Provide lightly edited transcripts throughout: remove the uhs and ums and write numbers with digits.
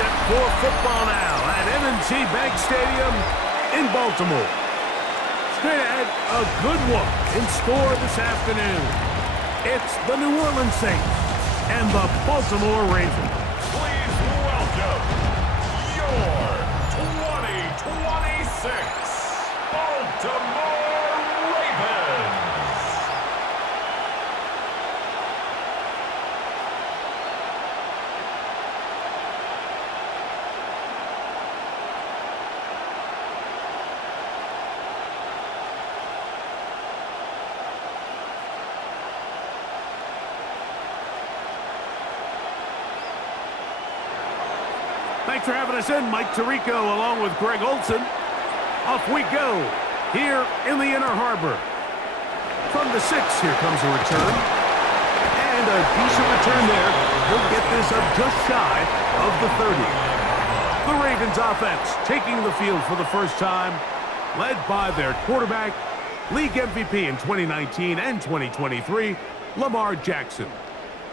set for football now at M&T Bank Stadium in Baltimore. Straight ahead, a good one in store this afternoon. It's the New Orleans Saints and the Baltimore Ravens. Please welcome your 2026 Baltimore Ravens. Thanks for having us in, Mike Tirico, along with Greg Olson. Off we go, here in the Inner Harbor. From the 6, here comes a return. And a decent return there. He'll get this up just shy of the 30. The Ravens offense taking the field for the first time, led by their quarterback, league MVP in 2019 and 2023, Lamar Jackson.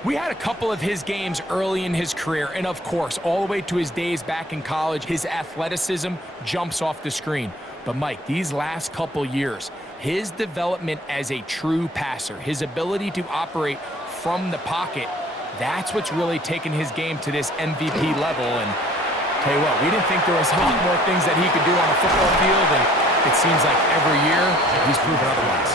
We had a couple of his games early in his career, and of course, all the way to his days back in college, his athleticism jumps off the screen. But Mike, these last couple years, his development as a true passer, his ability to operate from the pocket, that's what's really taken his game to this MVP level. And tell you what, we didn't think there was a lot more things that he could do on a football field, and it seems like every year he's proven otherwise.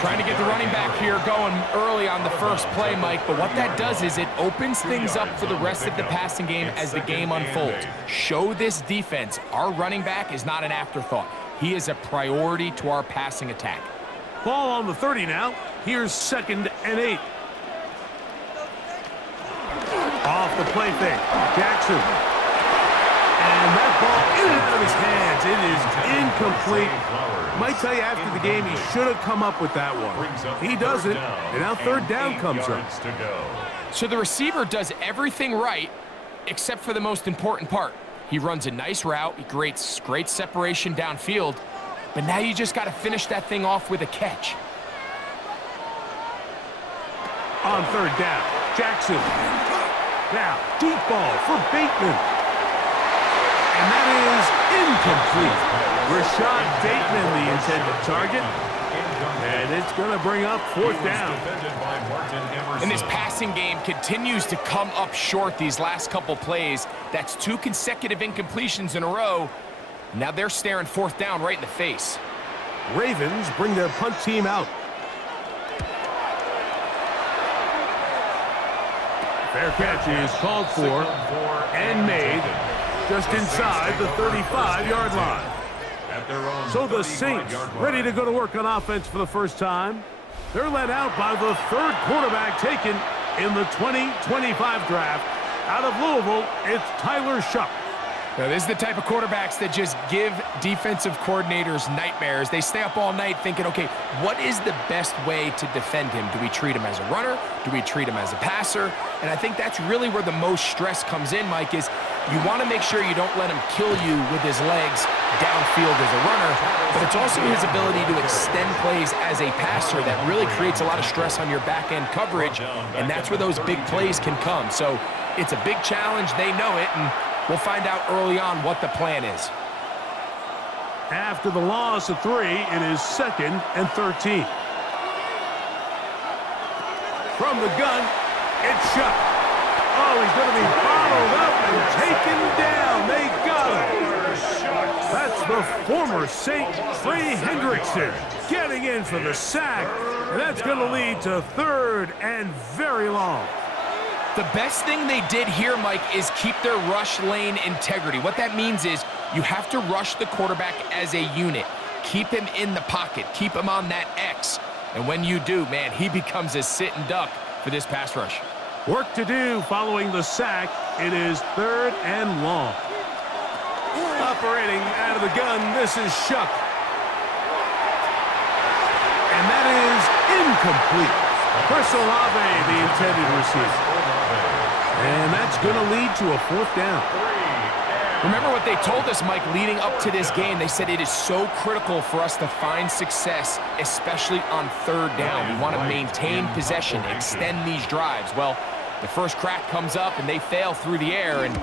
Trying to get the running back here going early on the first play, Mike, but what that does is it opens things up for the rest of the passing game as the game unfolds. Show this defense our running back is not an afterthought. He is a priority to our passing attack. Ball on the 30 now. Here's 2nd and 8. Off the play fake, Jackson. And that ball in and out of his hands. It is incomplete. Might tell you after the game he should have come up with that one. He doesn't, and now 3rd down comes up. So the receiver does everything right except for the most important part. He runs a nice route, he creates great separation downfield, but now you just got to finish that thing off with a catch. On 3rd down, Jackson. Now, deep ball for Bateman. And that is incomplete. Rashad Bateman, the intended target. And it's going to bring up 4th down. And this passing game continues to come up short these last couple plays. That's 2 consecutive incompletions in a row. Now they're staring 4th down right in the face. Ravens bring their punt team out. Fair catch is called for and made just inside the 35-yard line. So the Saints ready to go to work on offense for the first time. They're led out by the 3rd quarterback taken in the 2025 draft. Out of Louisville, it's Tyler Shuck. Now, this is the type of quarterbacks that just give defensive coordinators nightmares. They stay up all night thinking, okay, what is the best way to defend him? Do we treat him as a runner? Do we treat him as a passer? And I think that's really where the most stress comes in, Mike, is you want to make sure you don't let him kill you with his legs downfield as a runner, but it's also his ability to extend plays as a passer that really creates a lot of stress on your back-end coverage, and that's where those big plays can come. So it's a big challenge. They know it, and we'll find out early on what the plan is. After the loss of 3, it is 2nd and 13. From the gun, it's Shuck. Oh, he's going to be bottled up and taken down. They got him. That's the former Saint, Trey Hendrickson, getting in for the sack. And that's going to lead to 3rd and very long. The best thing they did here, Mike, is keep their rush lane integrity. What that means is you have to rush the quarterback as a unit. Keep him in the pocket. Keep him on that X. And when you do, man, he becomes a sitting duck for this pass rush. Work to do following the sack. It is 3rd and long. Operating out of the gun, this is Shuck. And that is incomplete. Chris Olave, the intended receiver. And that's going to lead to a 4th down. Remember what they told us, Mike, leading up to this game. They said it is so critical for us to find success, especially on 3rd down. We want to maintain possession, extend these drives. Well, the first crack comes up, and they fail through the air, and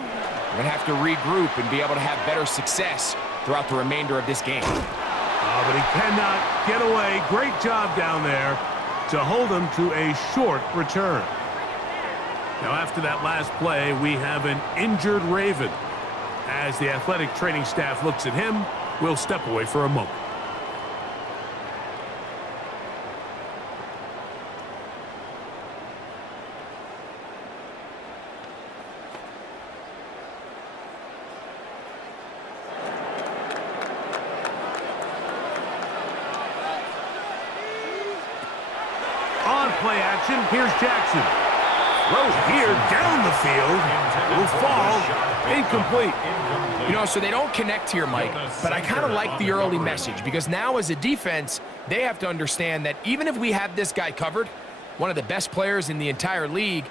We're going to have to regroup and be able to have better success throughout the remainder of this game. But he cannot get away. Great job down there to hold him to a short return. Now, after that last play, we have an injured Raven. As the athletic training staff looks at him, we'll step away for a moment. On play action, here's Jackson. Throw here down the field. Will fall incomplete. You know, so they don't connect here, Mike, but I kind of like the early message because now as a defense, they have to understand that even if we have this guy covered, one of the best players in the entire league,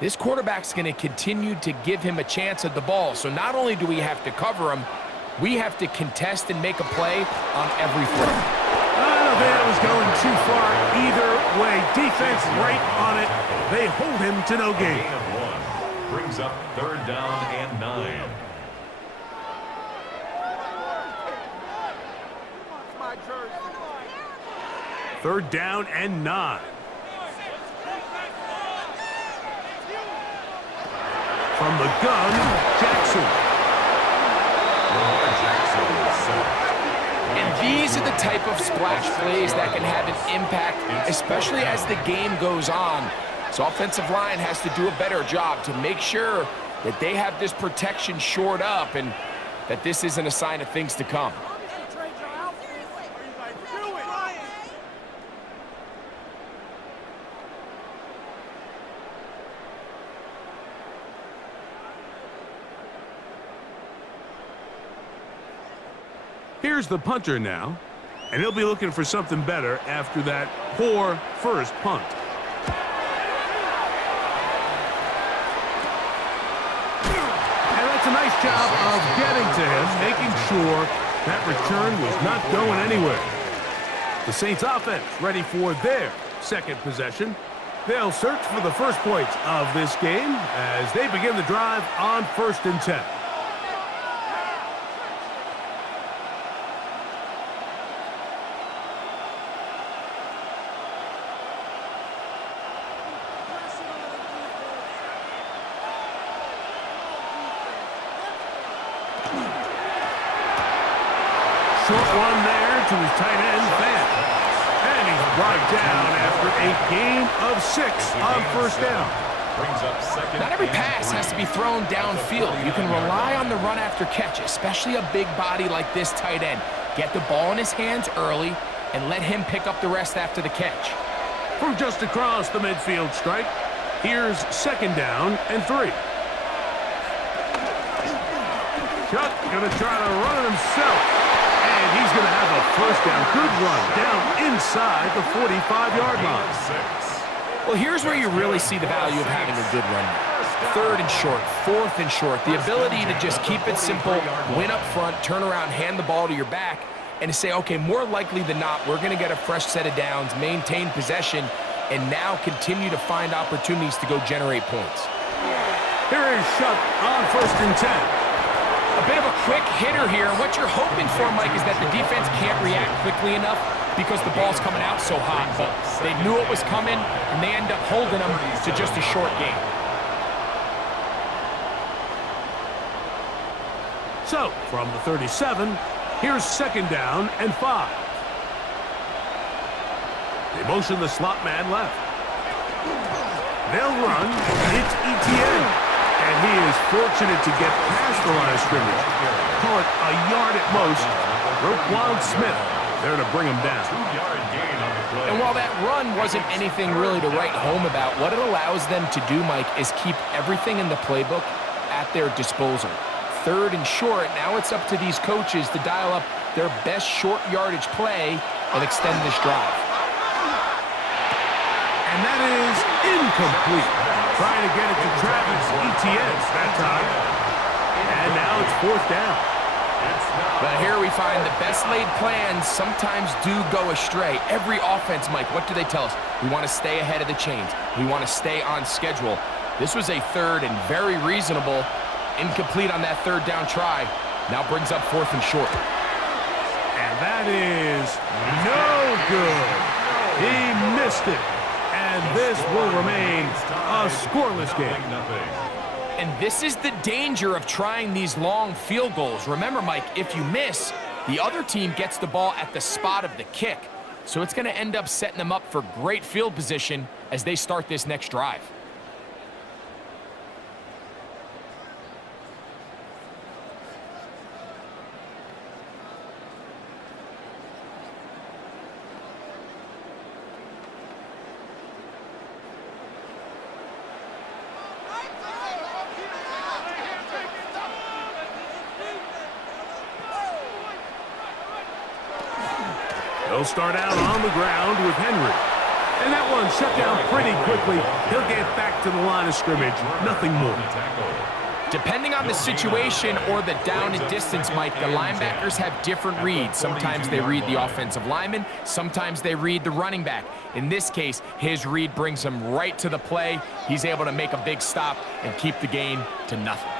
this quarterback's going to continue to give him a chance at the ball. So not only do we have to cover him, we have to contest and make a play on every throw. I don't think that was going too far either way. Defense right on it. They hold him to no gain. Gain of 1. Brings up 3rd down and 9. Third down and 9. From the gun, Jackson. And these are the type of splash plays that can have an impact, especially as the game goes on. So offensive line has to do a better job to make sure that they have this protection shored up and that this isn't a sign of things to come. Here's the punter now, and he'll be looking for something better after that poor first punt. And that's a nice job of getting to him, making sure that return was not going anywhere. The Saints offense ready for their second possession. They'll search for the first points of this game as they begin the drive on 1st and 10. Short one there to his tight end, Van. And he's brought down after a gain of 6 on 1st down. Brings up 2nd. Not every pass has to be thrown downfield. You can rely on the run after catch, especially a big body like this tight end. Get the ball in his hands early and let him pick up the rest after the catch. From just across the midfield stripe, here's 2nd down and 3. Chuck gonna try to run it himself. And he's going to have a 1st down. Good run down inside the 45-yard line. Well, here's where you really see the value of having a good run. 3rd and short, 4th and short. The ability to just keep it simple, win up front, turn around, hand the ball to your back, and to say, okay, more likely than not, we're going to get a fresh set of downs, maintain possession, and now continue to find opportunities to go generate points. Here is Shuck on 1st and 10. A bit of a quick hitter here. What you're hoping for, Mike, is that the defense can't react quickly enough because the ball's coming out so hot. But they knew it was coming, and they end up holding them to just a short gain. So, from the 37, here's 2nd down and 5. They motion the slot man left. They'll run. It's ETN. And he is fortunate to get past the line of scrimmage. Call it a yard at most. Roquan Smith there to bring him down. 2-yard gain on the play. And while that run wasn't anything really to write home about, what it allows them to do, Mike, is keep everything in the playbook at their disposal. 3rd and short, now it's up to these coaches to dial up their best short yardage play and extend this drive. And that is incomplete. Trying to get it to Travis Etienne that time. And now it's 4th down. But here we find the best laid plans sometimes do go astray. Every offense, Mike, what do they tell us? We want to stay ahead of the chains. We want to stay on schedule. This was a 3rd and very reasonable. Incomplete on that third down try. Now brings up 4th and short. And that is no good. He missed it. And this will remain a scoreless game. And this is the danger of trying these long field goals. Remember, Mike, if you miss, the other team gets the ball at the spot of the kick. So it's going to end up setting them up for great field position as they start this next drive. He'll start out on the ground with Henry. And that one shut down pretty quickly. He'll get back to the line of scrimmage. Nothing more. Depending on the situation or the down and distance, Mike, the linebackers have different reads. Sometimes they read the offensive lineman. Sometimes they read the running back. In this case, his read brings him right to the play. He's able to make a big stop and keep the gain to nothing.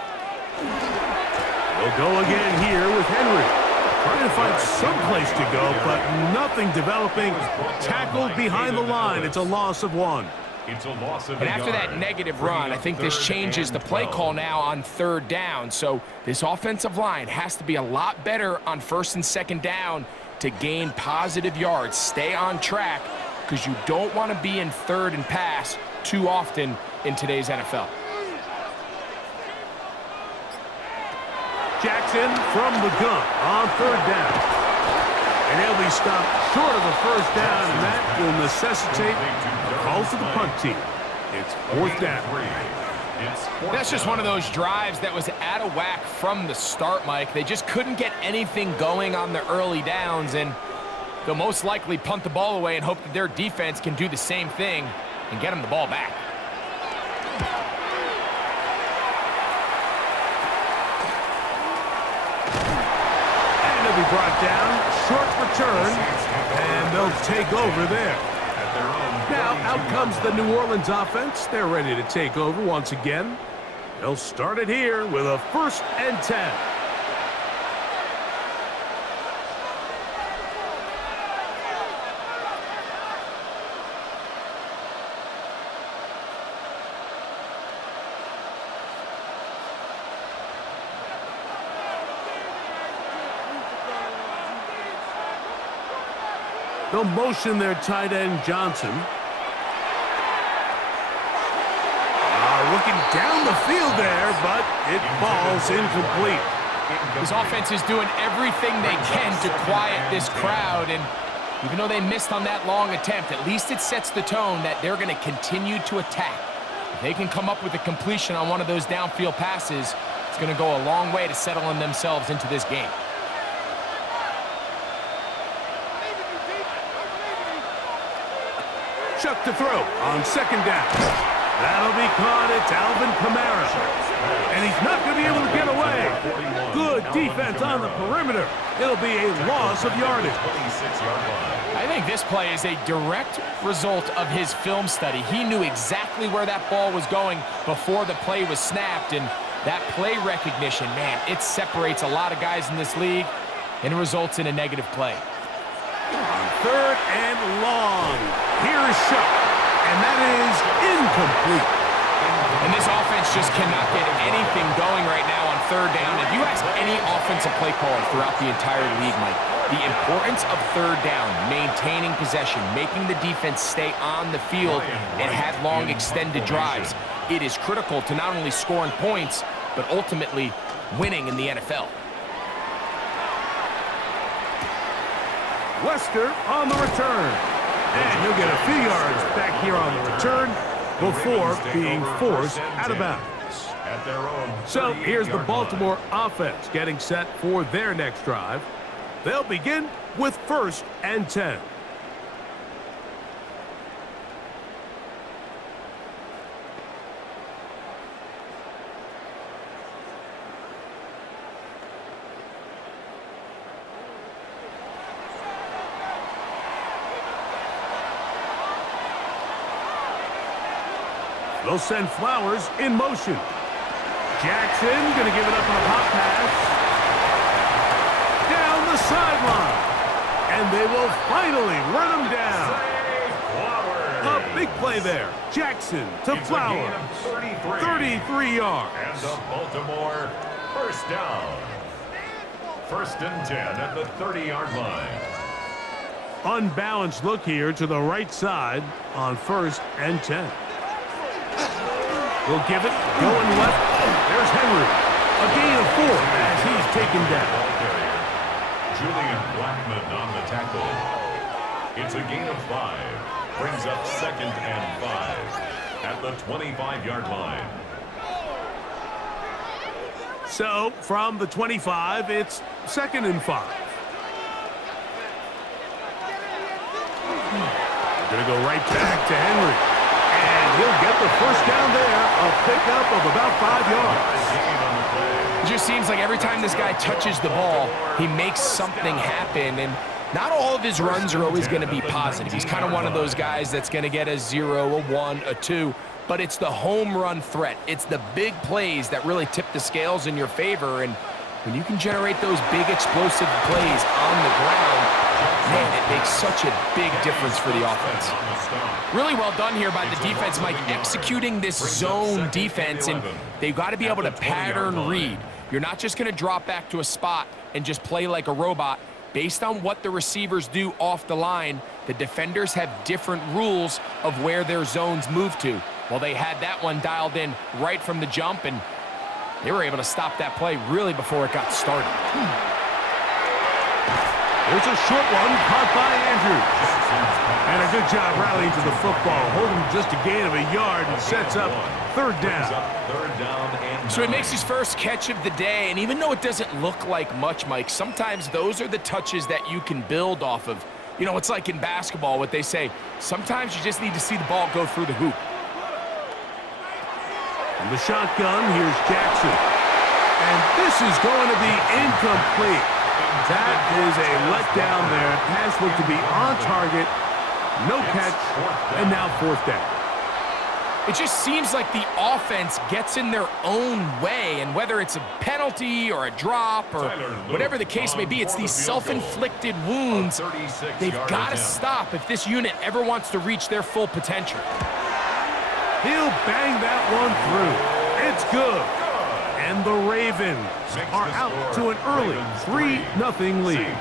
He'll go again here with Henry. Trying to find some place to go, but nothing developing. Tackled behind the line. It's a loss of 1. It's a loss of And after that negative run, I think this changes the play call now on 3rd down. So this offensive line has to be a lot better on 1st and 2nd down to gain positive yards. Stay on track because you don't want to be in 3rd and pass too often in today's NFL. Jackson from the gun on 3rd down. And he'll be stopped short of a 1st down, and that will necessitate a call to the punt team. It's 4th down. That's just one of those drives that was out of whack from the start, Mike. They just couldn't get anything going on the early downs, and they'll most likely punt the ball away and hope that their defense can do the same thing and get them the ball back. Be brought down, short return, and they'll take over there. Now out comes the New Orleans offense. They're ready to take over once again. They'll start it here with a 1st and 10. They'll motion their tight end, Johnson. Looking down the field there, but it falls incomplete. This offense is doing everything they can to quiet this crowd, and even though they missed on that long attempt, at least it sets the tone that they're going to continue to attack. If they can come up with a completion on one of those downfield passes, it's going to go a long way to settling themselves into this game. Chuck to throw on 2nd down. That'll be caught. It's Alvin Kamara. And he's not going to be able to get away. Good defense on the perimeter. It'll be a loss of yardage. I think this play is a direct result of his film study. He knew exactly where that ball was going before the play was snapped, and that play recognition, man, it separates a lot of guys in this league, and it results in a negative play. On 3rd and long. Here's Shuck, and that is incomplete. And this offense just cannot get anything going right now on 3rd down. If you ask any offensive play caller throughout the entire league, Mike, the importance of 3rd down, maintaining possession, making the defense stay on the field and have long extended drives, it is critical to not only scoring points, but ultimately winning in the NFL. Lester on the return. And he'll get a few yards back here on the return before being forced out of bounds. So here's the Baltimore offense getting set for their next drive. They'll begin with 1st and 10. They'll send Flowers in motion. Jackson going to give it up on a pop pass. Down the sideline. And they will finally run him down. A big play there. Jackson to Flowers. 33 yards. And the Baltimore first down. 1st and 10 at the 30-yard line. Unbalanced look here to the right side on 1st and 10. We'll give it. Going left. There's Henry. A gain of 4 as he's taken down. Julian Blackman on the tackle. It's a gain of 5. Brings up 2nd and 5 at the 25-yard line. So, from the 25, it's 2nd and 5. Going to go right back to Henry. And he'll get the first down there. A pickup of about 5 yards. It just seems like every time this guy touches the ball, he makes something happen. And not all of his runs are always going to be positive. He's kind of one of those guys that's going to get a 0, a 1, a 2. But it's the home run threat. It's the big plays that really tip the scales in your favor. And when you can generate those big explosive plays on the ground, man, it makes such a big difference for the offense. Really well done here by the defense, Mike, executing this zone defense, and they've got to be able to pattern read. You're not just going to drop back to a spot and just play like a robot. Based on what the receivers do off the line, the defenders have different rules of where their zones move to. Well, they had that one dialed in right from the jump, and they were able to stop that play really before it got started. There's a short one caught by Andrews. And a good job rallying to the football. Holding just a gain of a yard and sets up 3rd down. So he makes his first catch of the day, and even though it doesn't look like much, Mike, sometimes those are the touches that you can build off of. You know, it's like in basketball, what they say, sometimes you just need to see the ball go through the hoop. And the shotgun, here's Jackson. And this is going to be incomplete. That is a letdown there. Pass looked to be on target. No catch, and now 4th down. It just seems like the offense gets in their own way, and whether it's a penalty or a drop or whatever the case may be, it's these self-inflicted wounds. They've got to stop if this unit ever wants to reach their full potential. He'll bang that one through. It's good. And the Ravens are out to an early 3-0 lead.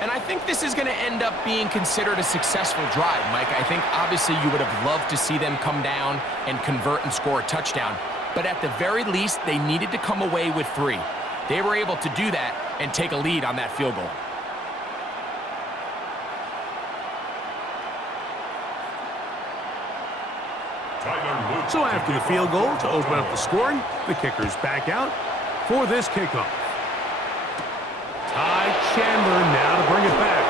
And I think this is going to end up being considered a successful drive, Mike. I think obviously you would have loved to see them come down and convert and score a touchdown. But at the very least, they needed to come away with 3. They were able to do that and take a lead on that field goal. So after the field goal to open up the scoring, the kicker's back out for this kickoff. Ty Chandler now to bring it back.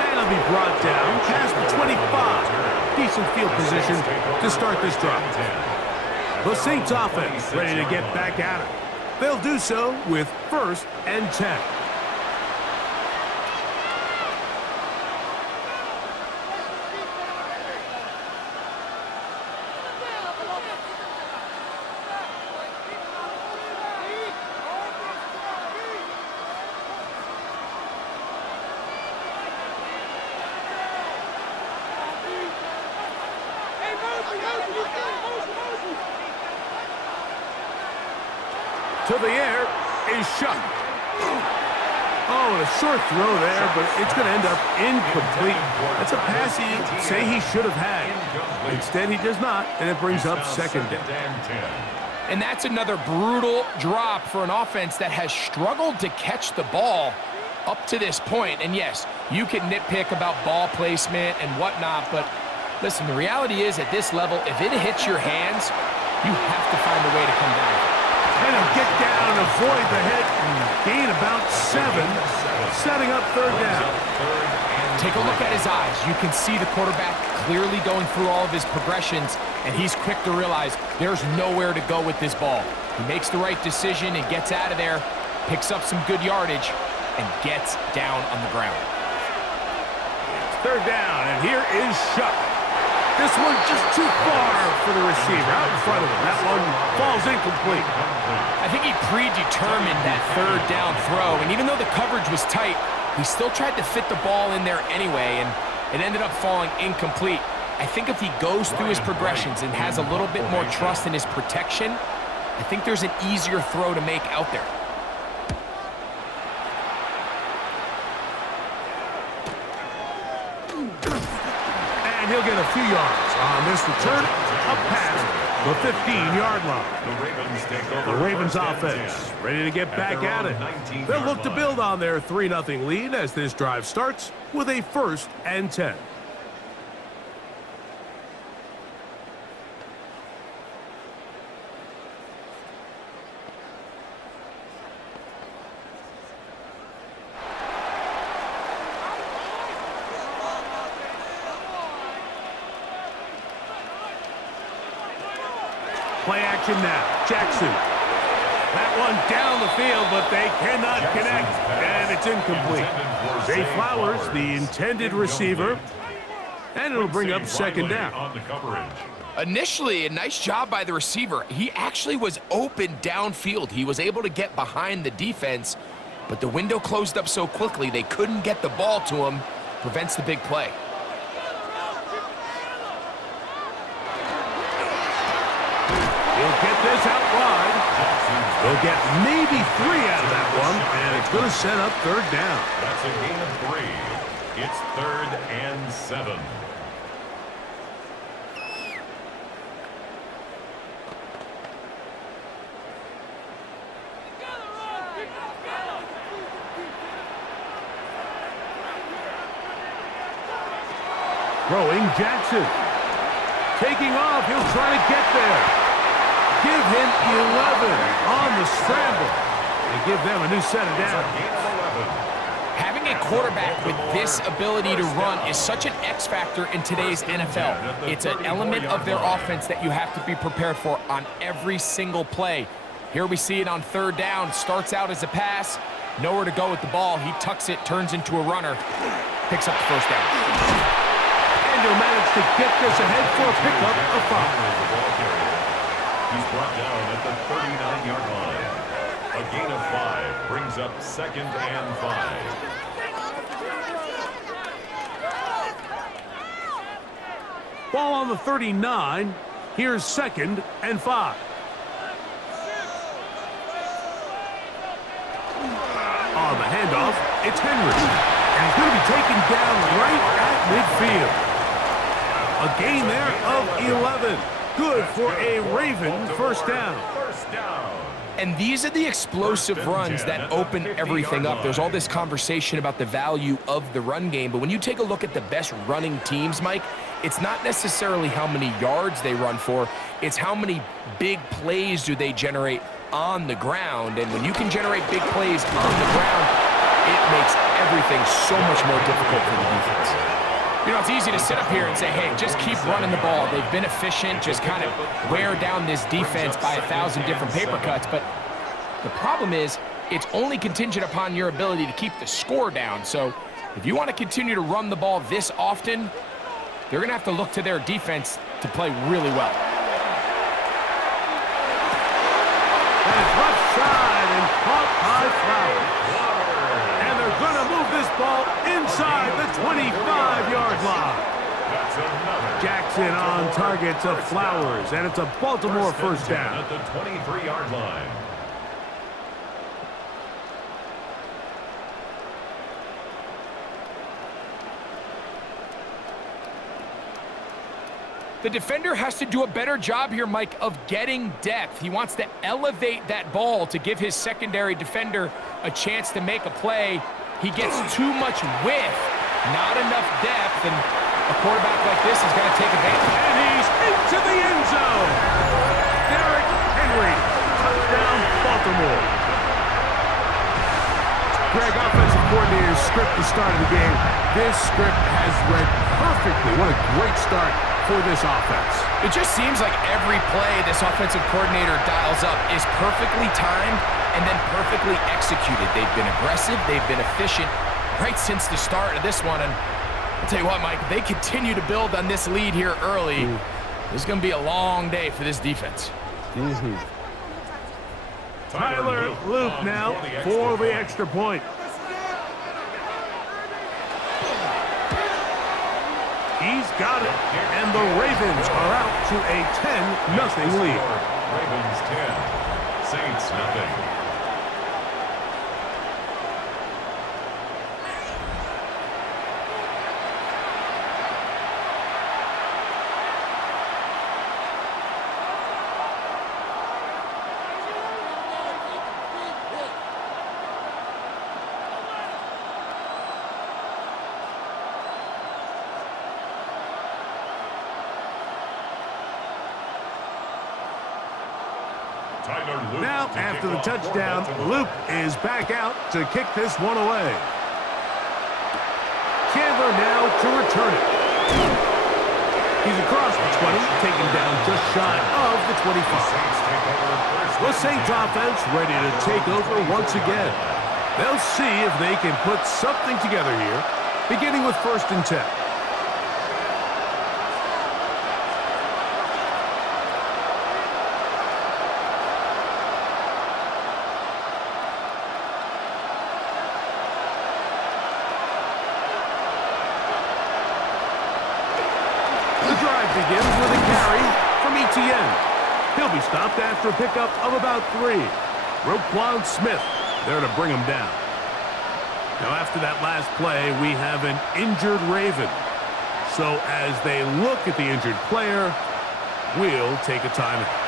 That'll be brought down past the 25. Decent field position to start this drive. The Saints offense ready to get back at it. They'll do so with 1st and 10. To the air is shot. Oh, and a short throw there, but it's going to end up incomplete. That's a pass he'd say he should have had. Instead, he does not, and it brings up 2nd down. And that's another brutal drop for an offense that has struggled to catch the ball up to this point. And yes, you can nitpick about ball placement and whatnot, but listen, the reality is at this level, if it hits your hands, you have to find a way to come down. And he'll get down and avoid the hit and gain about 7, setting up 3rd down. Take a look at his eyes. You can see the quarterback clearly going through all of his progressions, and he's quick to realize there's nowhere to go with this ball. He makes the right decision and gets out of there, picks up some good yardage, and gets down on the ground. It's 3rd down, and here is Shuck. This one just too far for the receiver. Out in front of him. That one falls incomplete. I think he predetermined that third down throw, and even though the coverage was tight, he still tried to fit the ball in there anyway, and it ended up falling incomplete. I think if he goes through his progressions and has a little bit more trust in his protection, I think there's an easier throw to make out there. And he'll get a few yards on this return, up past the 15-yard line. The Ravens offense ready to get back at it. They'll look to build on their 3-0 lead as this drive starts with a 1st and 10. Play action now. Jackson. That one down the field, but they cannot connect, and it's incomplete. Zay Flowers, the intended receiver, and it'll bring up 2nd down. Initially, a nice job by the receiver. He actually was open downfield. He was able to get behind the defense, but the window closed up so quickly they couldn't get the ball to him. Prevents the big play. He'll get this out wide. They'll get maybe 3 out of that one, and it's going to set up 3rd down. That's a gain of 3. It's 3rd and 7. Throwing Jackson. Taking off, he'll try to get there. Give him 11 on the scramble. They give them a new set of downs. Having a quarterback with this ability to run is such an X factor in today's NFL. It's an element of their offense that you have to be prepared for on every single play. Here we see it on 3rd down. Starts out as a pass. Nowhere to go with the ball. He tucks it, turns into a runner. Picks up the 1st down. And he'll manage to get this ahead for a pickup of 5. He's brought down at the 39-yard line. A gain of 5 brings up 2nd and 5. Ball on the 39. Here's 2nd and 5. On the handoff, it's Henry. And he's going to be taken down right at midfield. A gain there of 11. Good for a Raven 1st down. And these are the explosive runs that open everything up. There's all this conversation about the value of the run game, but when you take a look at the best running teams, Mike, it's not necessarily how many yards they run for, it's how many big plays do they generate on the ground. And when you can generate big plays on the ground, it makes everything so much more difficult for the defense. You know, it's easy to sit up here and say, hey, just keep running the ball. They've been efficient, just kind of wear down this defense by 1,000 different paper cuts. But the problem is, it's only contingent upon your ability to keep the score down. So if you want to continue to run the ball this often, they're going to have to look to their defense to play really well. And it's left side and caught by Flowers. And they're going to move this ball inside the 25-yard line. Jackson on target to Flowers, and it's a Baltimore 1st down. At the 23-yard line. The defender has to do a better job here, Mike, of getting depth. He wants to elevate that ball to give his secondary defender a chance to make a play. He gets too much width, not enough depth, and a quarterback like this is going to take advantage. And he's into the end zone. Derrick Henry, touchdown, Baltimore. Greg, offensive coordinator's script the start of the game. This script has read perfectly. What a great start for this offense. It just seems like every play this offensive coordinator dials up is perfectly timed and then perfectly executed. They've been aggressive, they've been efficient right since the start of this one, and I'll tell you what, Mike, if they continue to build on this lead here early, this is going to be a long day for this defense. Tyler Loop now for the extra point. He's got it, and the Ravens are out to a 10-0 lead. Ravens 10, Saints nothing. Now, after the touchdown, Luke is back out to kick this one away. Chandler now to return it. He's across the 20, taken down just shy of the 25. The Saints offense ready to take over once again. They'll see if they can put something together here, beginning with 1st and 10. Begins with a carry from Etienne. He'll be stopped after a pickup of about 3. Roquan Smith there to bring him down. Now after that last play, we have an injured Raven. So as they look at the injured player, we'll take a timeout.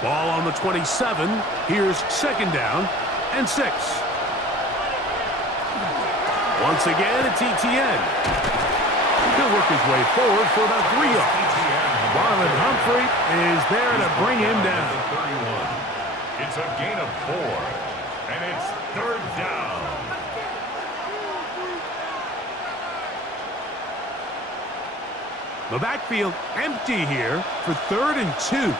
Ball on the 27. Here's 2nd down and 6. Once again, it's Etienne. He'll work his way forward for about 3 yards. Marlon Humphrey is there to bring him down. It's a gain of 4, and it's 3rd down. The backfield empty here for 3rd and 2.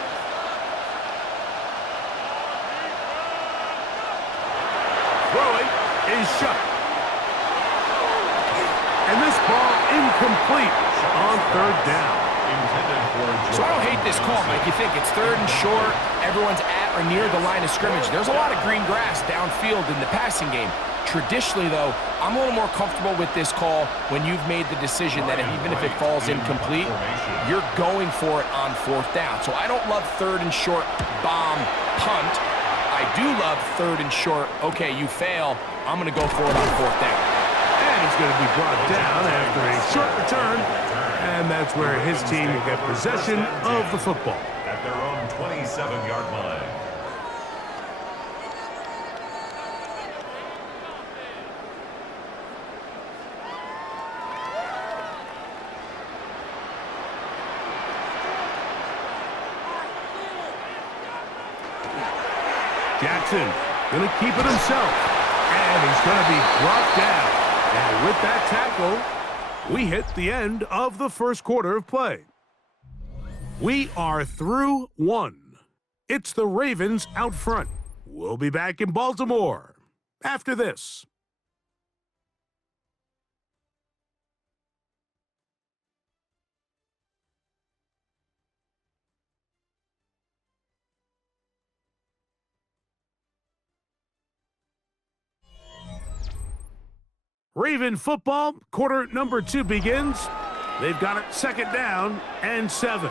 Throwing is shut. And this ball incomplete on 3rd down. So I don't hate this call, Mike. You think it's 3rd and short, everyone's at or near the line of scrimmage. There's a lot of green grass downfield in the passing game. Traditionally, though, I'm a little more comfortable with this call when you've made the decision that even if it falls incomplete, you're going for it on 4th down. So I don't love 3rd and short, bomb, punt. I do love 3rd and short. Okay, you fail. I'm going to go for it on 4th down. And he's going to be brought down after a short return. And that's where his team will get possession of the football. At their own 27-yard line. Jackson going to keep it himself. And he's going to be brought down. And with that tackle, we hit the end of the 1st quarter of play. We are through 1. It's the Ravens out front. We'll be back in Baltimore after this. Raven football, quarter number 2 begins. They've got it 2nd down and 7.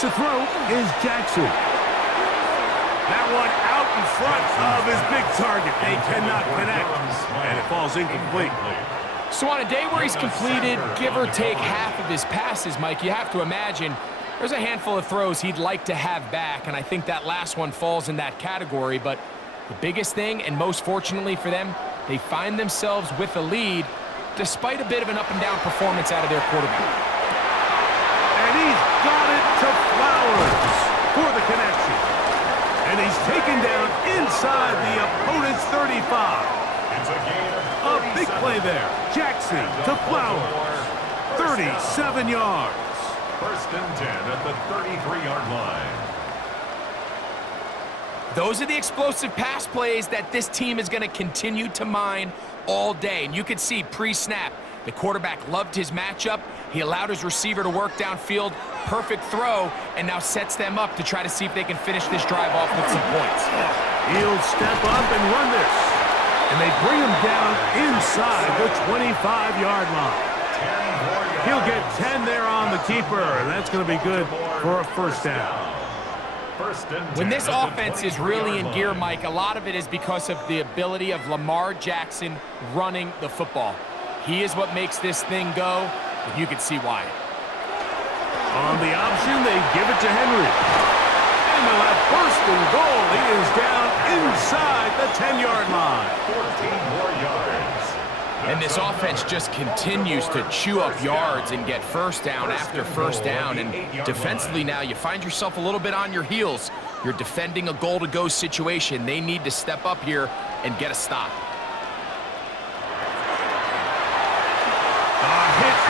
To throw is Jackson. That one out in front of his big target. They cannot connect, and it falls incomplete. So on a day where he's completed, give or take half of his passes, Mike, you have to imagine There's a handful of throws he'd like to have back, and I think that last one falls in that category. But the biggest thing, and most fortunately for them, they find themselves with a lead despite a bit of an up-and-down performance out of their quarterback. And he's got it to Flowers for the connection. And he's taken down inside the opponent's 35. It's a gain A of big play there. Jackson to Flowers. 37 yards. First and 10 at the 33-yard line. Those are the explosive pass plays that this team is going to continue to mine all day. And you can see pre-snap, the quarterback loved his matchup. He allowed his receiver to work downfield. Perfect throw, and now sets them up to try to see if they can finish this drive off with some points. He'll step up and run this. And they bring him down inside the 25-yard line. He'll get 10 there on the keeper, and that's going to be good for a first down. When this offense is really in gear, Mike, a lot of it is because of the ability of Lamar Jackson running the football. He is what makes this thing go, and you can see why. On the option, they give it to Henry. And they'll have first and goal. He is down inside the 10-yard line. 14 more yards. And this offense just continues to chew up yards and get first down after first down. And defensively now, you find yourself a little bit on your heels. You're defending a goal-to-go situation. They need to step up here and get a stop.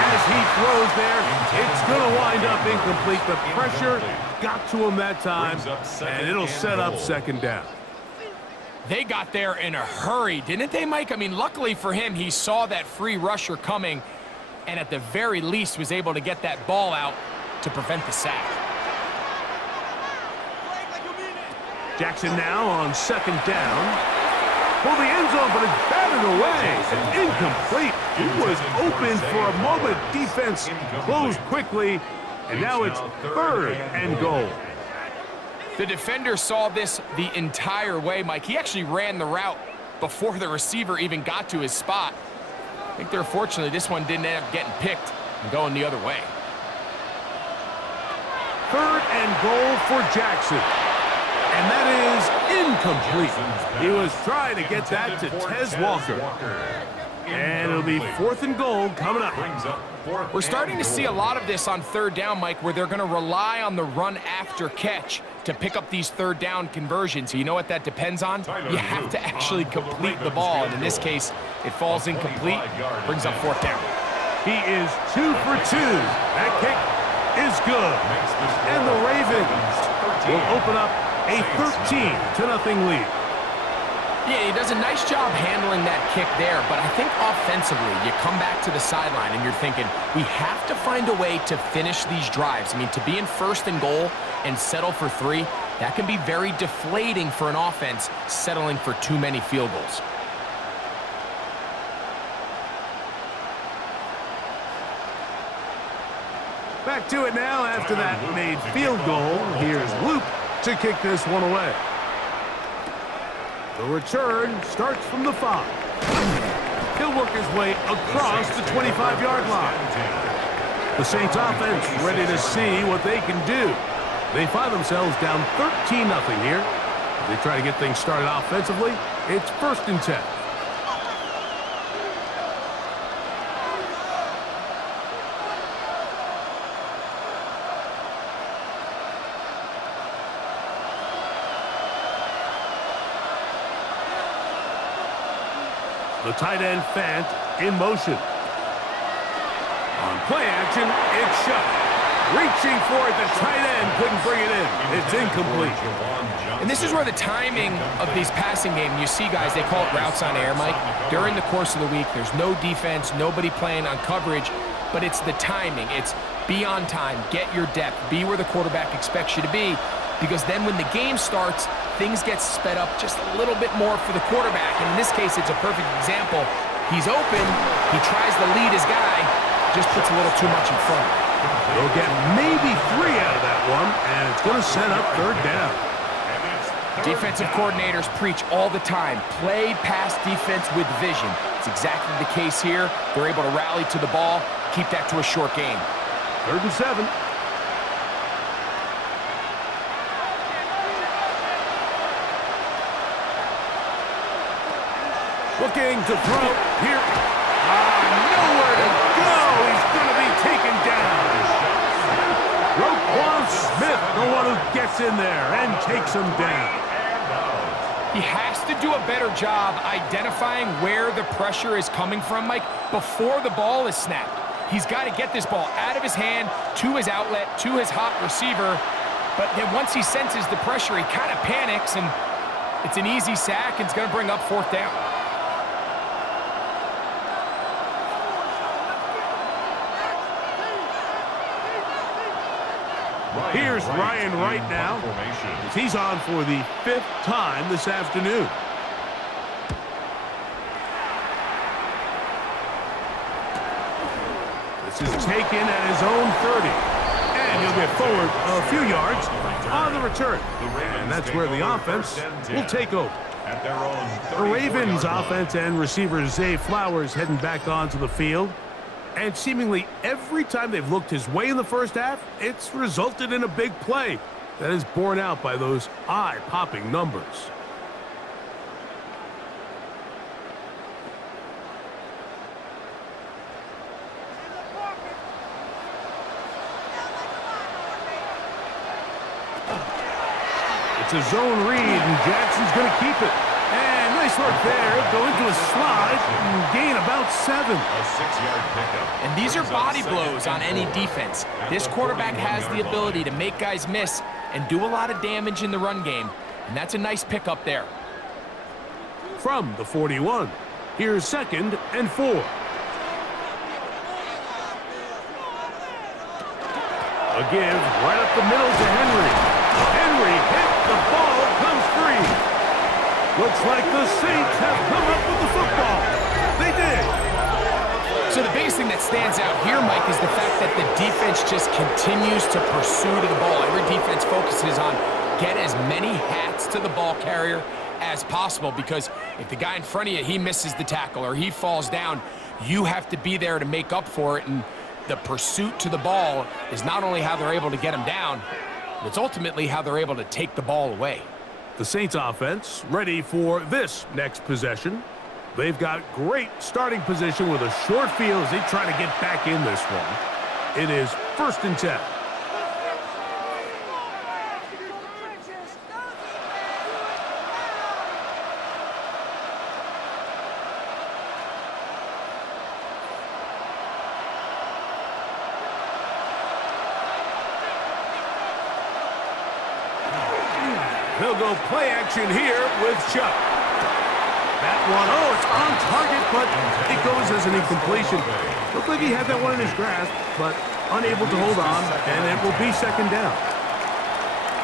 As he throws there, it's going to wind up incomplete. The pressure got to him that time, and it'll set up second down. They got there in a hurry, didn't they, Mike? I mean, luckily for him, he saw that free rusher coming, and at the very least was able to get that ball out to prevent the sack. Jackson now on second down. For the end zone, but it's batted away. Incomplete. He was open for a moment. Defense closed quickly, and now it's third and goal. The defender saw this the entire way, Mike. He actually ran the route before the receiver even got to his spot. I think they're fortunately this one didn't end up getting picked and going the other way. Third and goal for Jackson. And that is incomplete. He was trying to get that to Tez Walker. And it'll be fourth and goal coming up. We're starting to see a lot of this on third down, Mike, where they're going to rely on the run after catch to pick up these third down conversions. You know what that depends on? You have to actually complete the ball. And in this case, it falls incomplete, brings up fourth down. He is 2 for 2. That kick is good. And the Ravens will open up a 13-0 lead. Yeah, he does a nice job handling that kick there, but I think offensively, you come back to the sideline and you're thinking, we have to find a way to finish these drives. I mean, to be in first and goal and settle for 3, that can be very deflating for an offense settling for too many field goals. Back to it now after that made field goal. Here's Luke to kick this one away. The return starts from the 5. He'll work his way across the 25-yard line. The Saints offense ready to see what they can do. They find themselves down 13-0 here. As they try to get things started offensively, it's first and 10. The tight end Fant in motion. On play action, it's shut. Reaching for it, the tight end couldn't bring it in. It's incomplete. And this is where the timing of these passing games, you see guys, they call it routes on air, Mike. During the course of the week, there's no defense, nobody playing on coverage, but it's the timing. It's be on time, get your depth, be where the quarterback expects you to be, because then when the game starts, things get sped up just a little bit more for the quarterback. And in this case, it's a perfect example. He's open, he tries to lead his guy, just puts a little too much in front. They'll get maybe 3 out of that one, and it's going to set up third down. Defensive coordinators preach all the time, play pass defense with vision. It's exactly the case here. They're able to rally to the ball, keep that to a short game. 3rd and 7. Looking to throw here. Nowhere to go. He's going to be taken down. Roquan Smith, the one who gets in there and takes him down. He has to do a better job identifying where the pressure is coming from, Mike, before the ball is snapped. He's got to get this ball out of his hand, to his outlet, to his hot receiver. But then once he senses the pressure, he kind of panics, and it's an easy sack, and it's going to bring up fourth down. Here's Ryan Wright now. He's on for the 5th time this afternoon. This is taken at his own 30. And he'll get forward a few yards on the return. And that's where the offense will take over. The Ravens offense and receiver Zay Flowers heading back onto the field. And seemingly every time they've looked his way in the first half, it's resulted in a big play that is borne out by those eye-popping numbers. It's a zone read, and Jackson's going to keep it. And nice work there. Go into a slide and gain about 7. A 6-yard pickup. And these are body blows on any defense. This quarterback has the ability to make guys miss and do a lot of damage in the run game. And that's a nice pickup there. From the 41, here's 2nd and 4. A give right up the middle to Henry. Henry hit, the ball comes free. Looks like the Saints have come up with the football. They did. So the biggest thing that stands out here, Mike, is the fact that the defense just continues to pursue to the ball. Every defense focuses on get as many hats to the ball carrier as possible, because if the guy in front of you, he misses the tackle or he falls down, you have to be there to make up for it. And the pursuit to the ball is not only how they're able to get him down, but it's ultimately how they're able to take the ball away. The Saints offense ready for this next possession. They've got great starting position with a short field as they try to get back in this one. It is 1st and 10. They'll go play action here with Chuck. That one, it's on target, but it goes as an incompletion. Looked like he had that one in his grasp, but unable to hold on, and it will be 2nd down.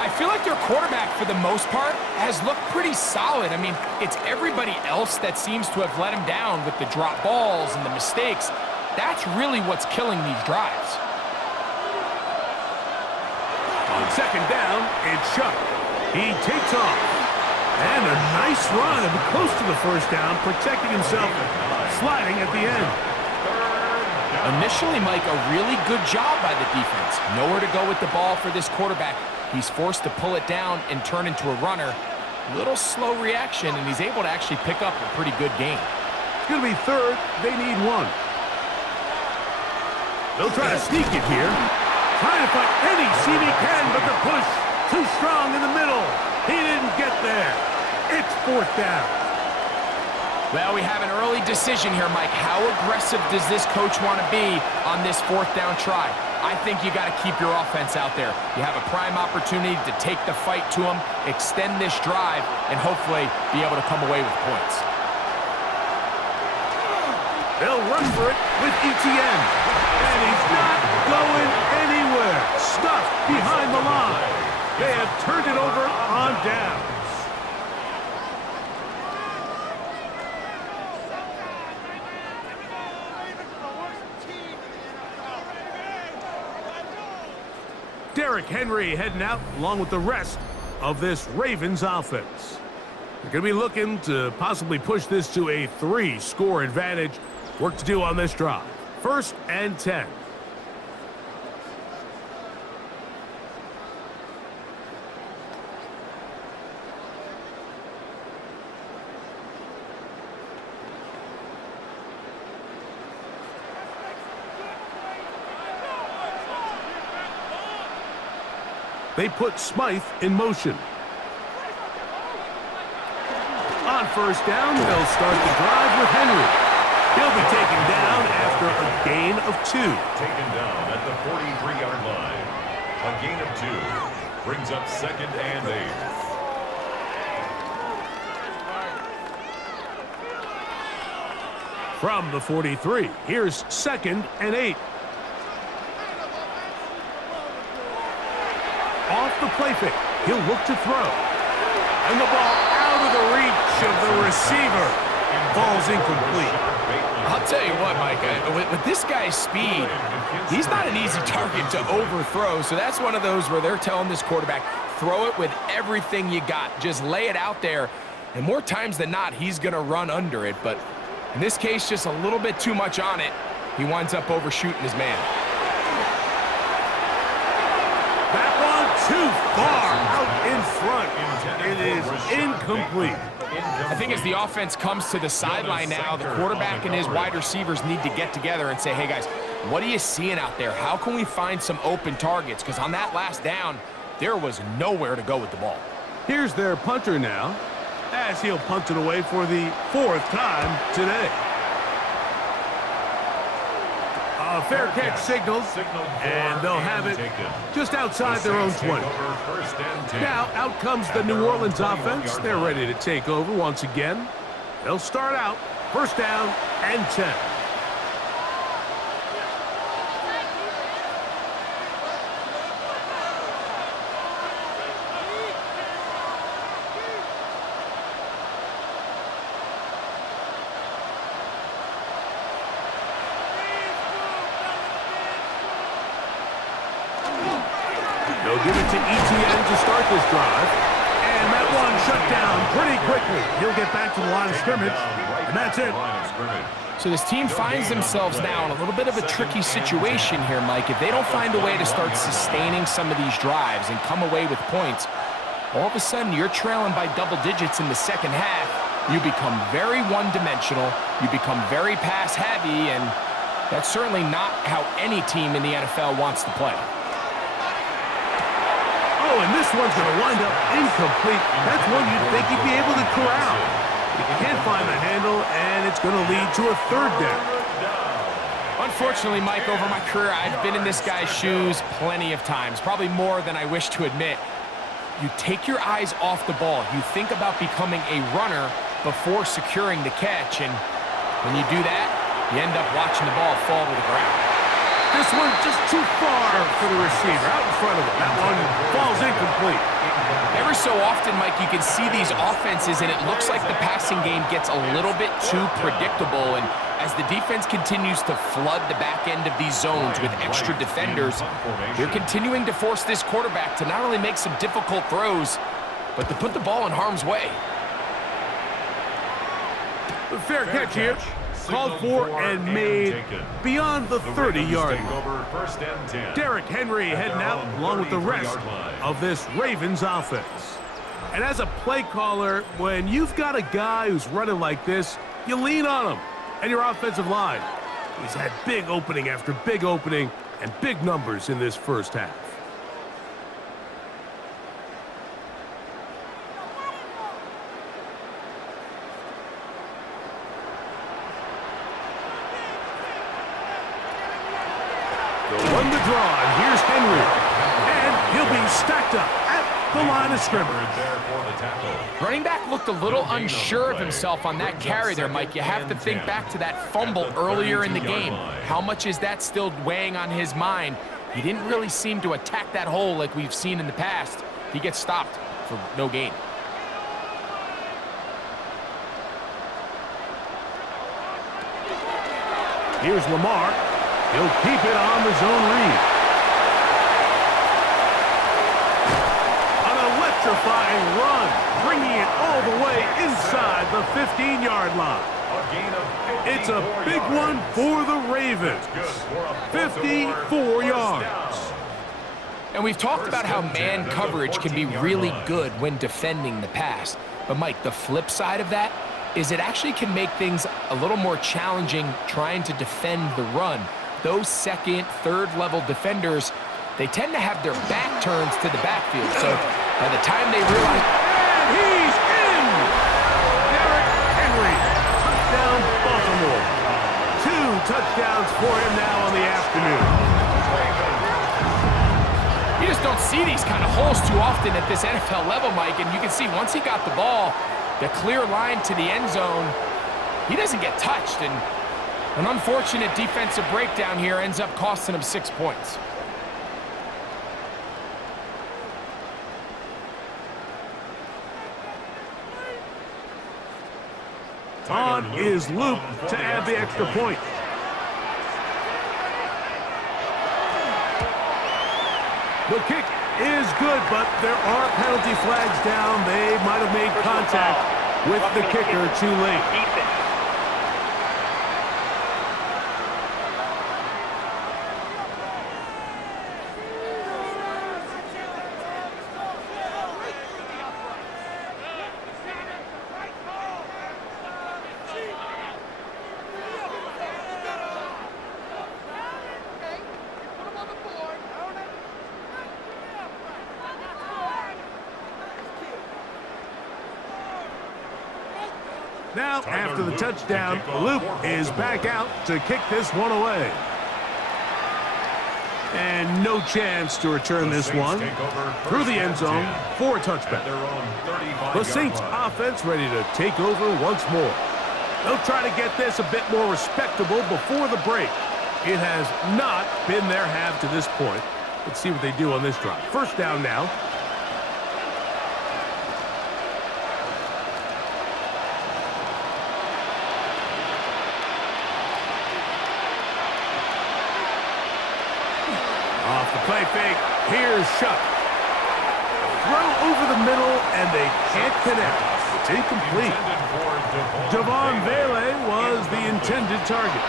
I feel like their quarterback, for the most part, has looked pretty solid. I mean, it's everybody else that seems to have let him down with the drop balls and the mistakes. That's really what's killing these drives. On 2nd down, it's Chuck. He takes off. And a nice run, and close to the 1st down, protecting himself, sliding at the end. Initially, Mike, a really good job by the defense. Nowhere to go with the ball for this quarterback. He's forced to pull it down and turn into a runner. Little slow reaction, and he's able to actually pick up a pretty good game. It's going to be 3rd. They need 1. They'll try to sneak it here. Trying to find any seam he can, but the push too strong in the middle. He didn't get there. It's 4th down. Well, we have an early decision here, Mike. How aggressive does this coach want to be on this 4th down try? I think you got to keep your offense out there. You have a prime opportunity to take the fight to him, extend this drive, and hopefully be able to come away with points. They'll run for it with ETN. And he's not going anywhere. Stuffed behind the line. They have turned it over on downs. Derrick Henry heading out along with the rest of this Ravens offense. They're going to be looking to possibly push this to a 3-score advantage. Work to do on this drive. 1st and 10. They put Smythe in motion. On first down, they'll start the drive with Henry. He'll be taken down after a gain of 2. Taken down at the 43-yard line. A gain of 2 brings up 2nd and 8. From the 43, here's 2nd and 8. Off the play fake, he'll look to throw. And the ball out of the reach of the receiver. Ball's incomplete. I'll tell you what, Mike, with this guy's speed, he's not an easy target to overthrow. So that's one of those where they're telling this quarterback, throw it with everything you got. Just lay it out there. And more times than not, he's going to run under it. But in this case, just a little bit too much on it. He winds up overshooting his man. That one too far out in front. It is incomplete. I think as the offense comes to the sideline now, the quarterback and his wide receivers need to get together and say, hey, guys, what are you seeing out there? How can we find some open targets? Because on that last down, there was nowhere to go with the ball. Here's their punter now, as he'll punt it away for the 4th time today. A fair catch signaled, and they'll have it just outside their own 20. Now, out comes the New Orleans offense. They're ready to take over once again. They'll start out, 1st down and 10. They'll give it to ETN to start this drive. And that one shut down pretty quickly. He'll get back to the line of scrimmage, and that's it. So this team finds themselves now in a little bit of a tricky situation here, Mike. If they don't find a way to start sustaining some of these drives and come away with points, all of a sudden you're trailing by double digits in the second half. You become very one-dimensional. You become very pass-heavy, and that's certainly not how any team in the NFL wants to play. Oh, and this one's going to wind up incomplete. That's one you'd think he'd be able to corral. He can't find the handle, and it's going to lead to a 3rd down. Unfortunately, Mike, over my career, I've been in this guy's shoes plenty of times, probably more than I wish to admit. You take your eyes off the ball. You think about becoming a runner before securing the catch, and when you do that, you end up watching the ball fall to the ground. This one just too far for the receiver, out in front of him. That one falls incomplete. Every so often, Mike, you can see these offenses, and it looks like the passing game gets a little bit too predictable. And as the defense continues to flood the back end of these zones with extra defenders, they're continuing to force this quarterback to not only make some difficult throws, but to put the ball in harm's way. Fair catch here. Called for and made beyond the 30-yard line. Derrick Henry heading out along with the rest of this Ravens offense. And as a play caller, when you've got a guy who's running like this, you lean on him and your offensive line. He's had big opening after big opening and big numbers in this first half. Run the draw, and here's Henry. And he'll be stacked up at the line of scrimmage. Running back looked a little unsure of himself on that carry there, Mike. You have to think back to that fumble earlier in the game. How much is that still weighing on his mind? He didn't really seem to attack that hole like we've seen in the past. He gets stopped for no gain. Here's Lamar. He'll keep it on the zone read. An electrifying run, bringing it all the way inside the 15-yard line. It's a big one for the Ravens. 54 yards. And we've talked about how man coverage can be really good when defending the pass. But, Mike, the flip side of that is it actually can make things a little more challenging trying to defend the run. Those second, third level defenders, they tend to have their back turns to the backfield. So by the time they realize... And he's in! Derrick Henry, touchdown Baltimore. 2 touchdowns for him now on the afternoon. You just don't see these kind of holes too often at this NFL level, Mike, and you can see once he got the ball, the clear line to the end zone, he doesn't get touched, and an unfortunate defensive breakdown here ends up costing him 6 points. On is Luke to add the extra point. The kick is good, but there are penalty flags down. They might have made contact with the kicker too late. Now, after the touchdown, Luke is back out to kick this one away. And no chance to return this one through the end zone for a touchback. The Saints offense ready to take over once more. They'll try to get this a bit more respectable before the break. It has not been their half to this point. Let's see what they do on this drive. First down now. Off the play fake, here's Shuck. Throw over the middle, and they can't connect. It's incomplete. Javon Vele was the intended target.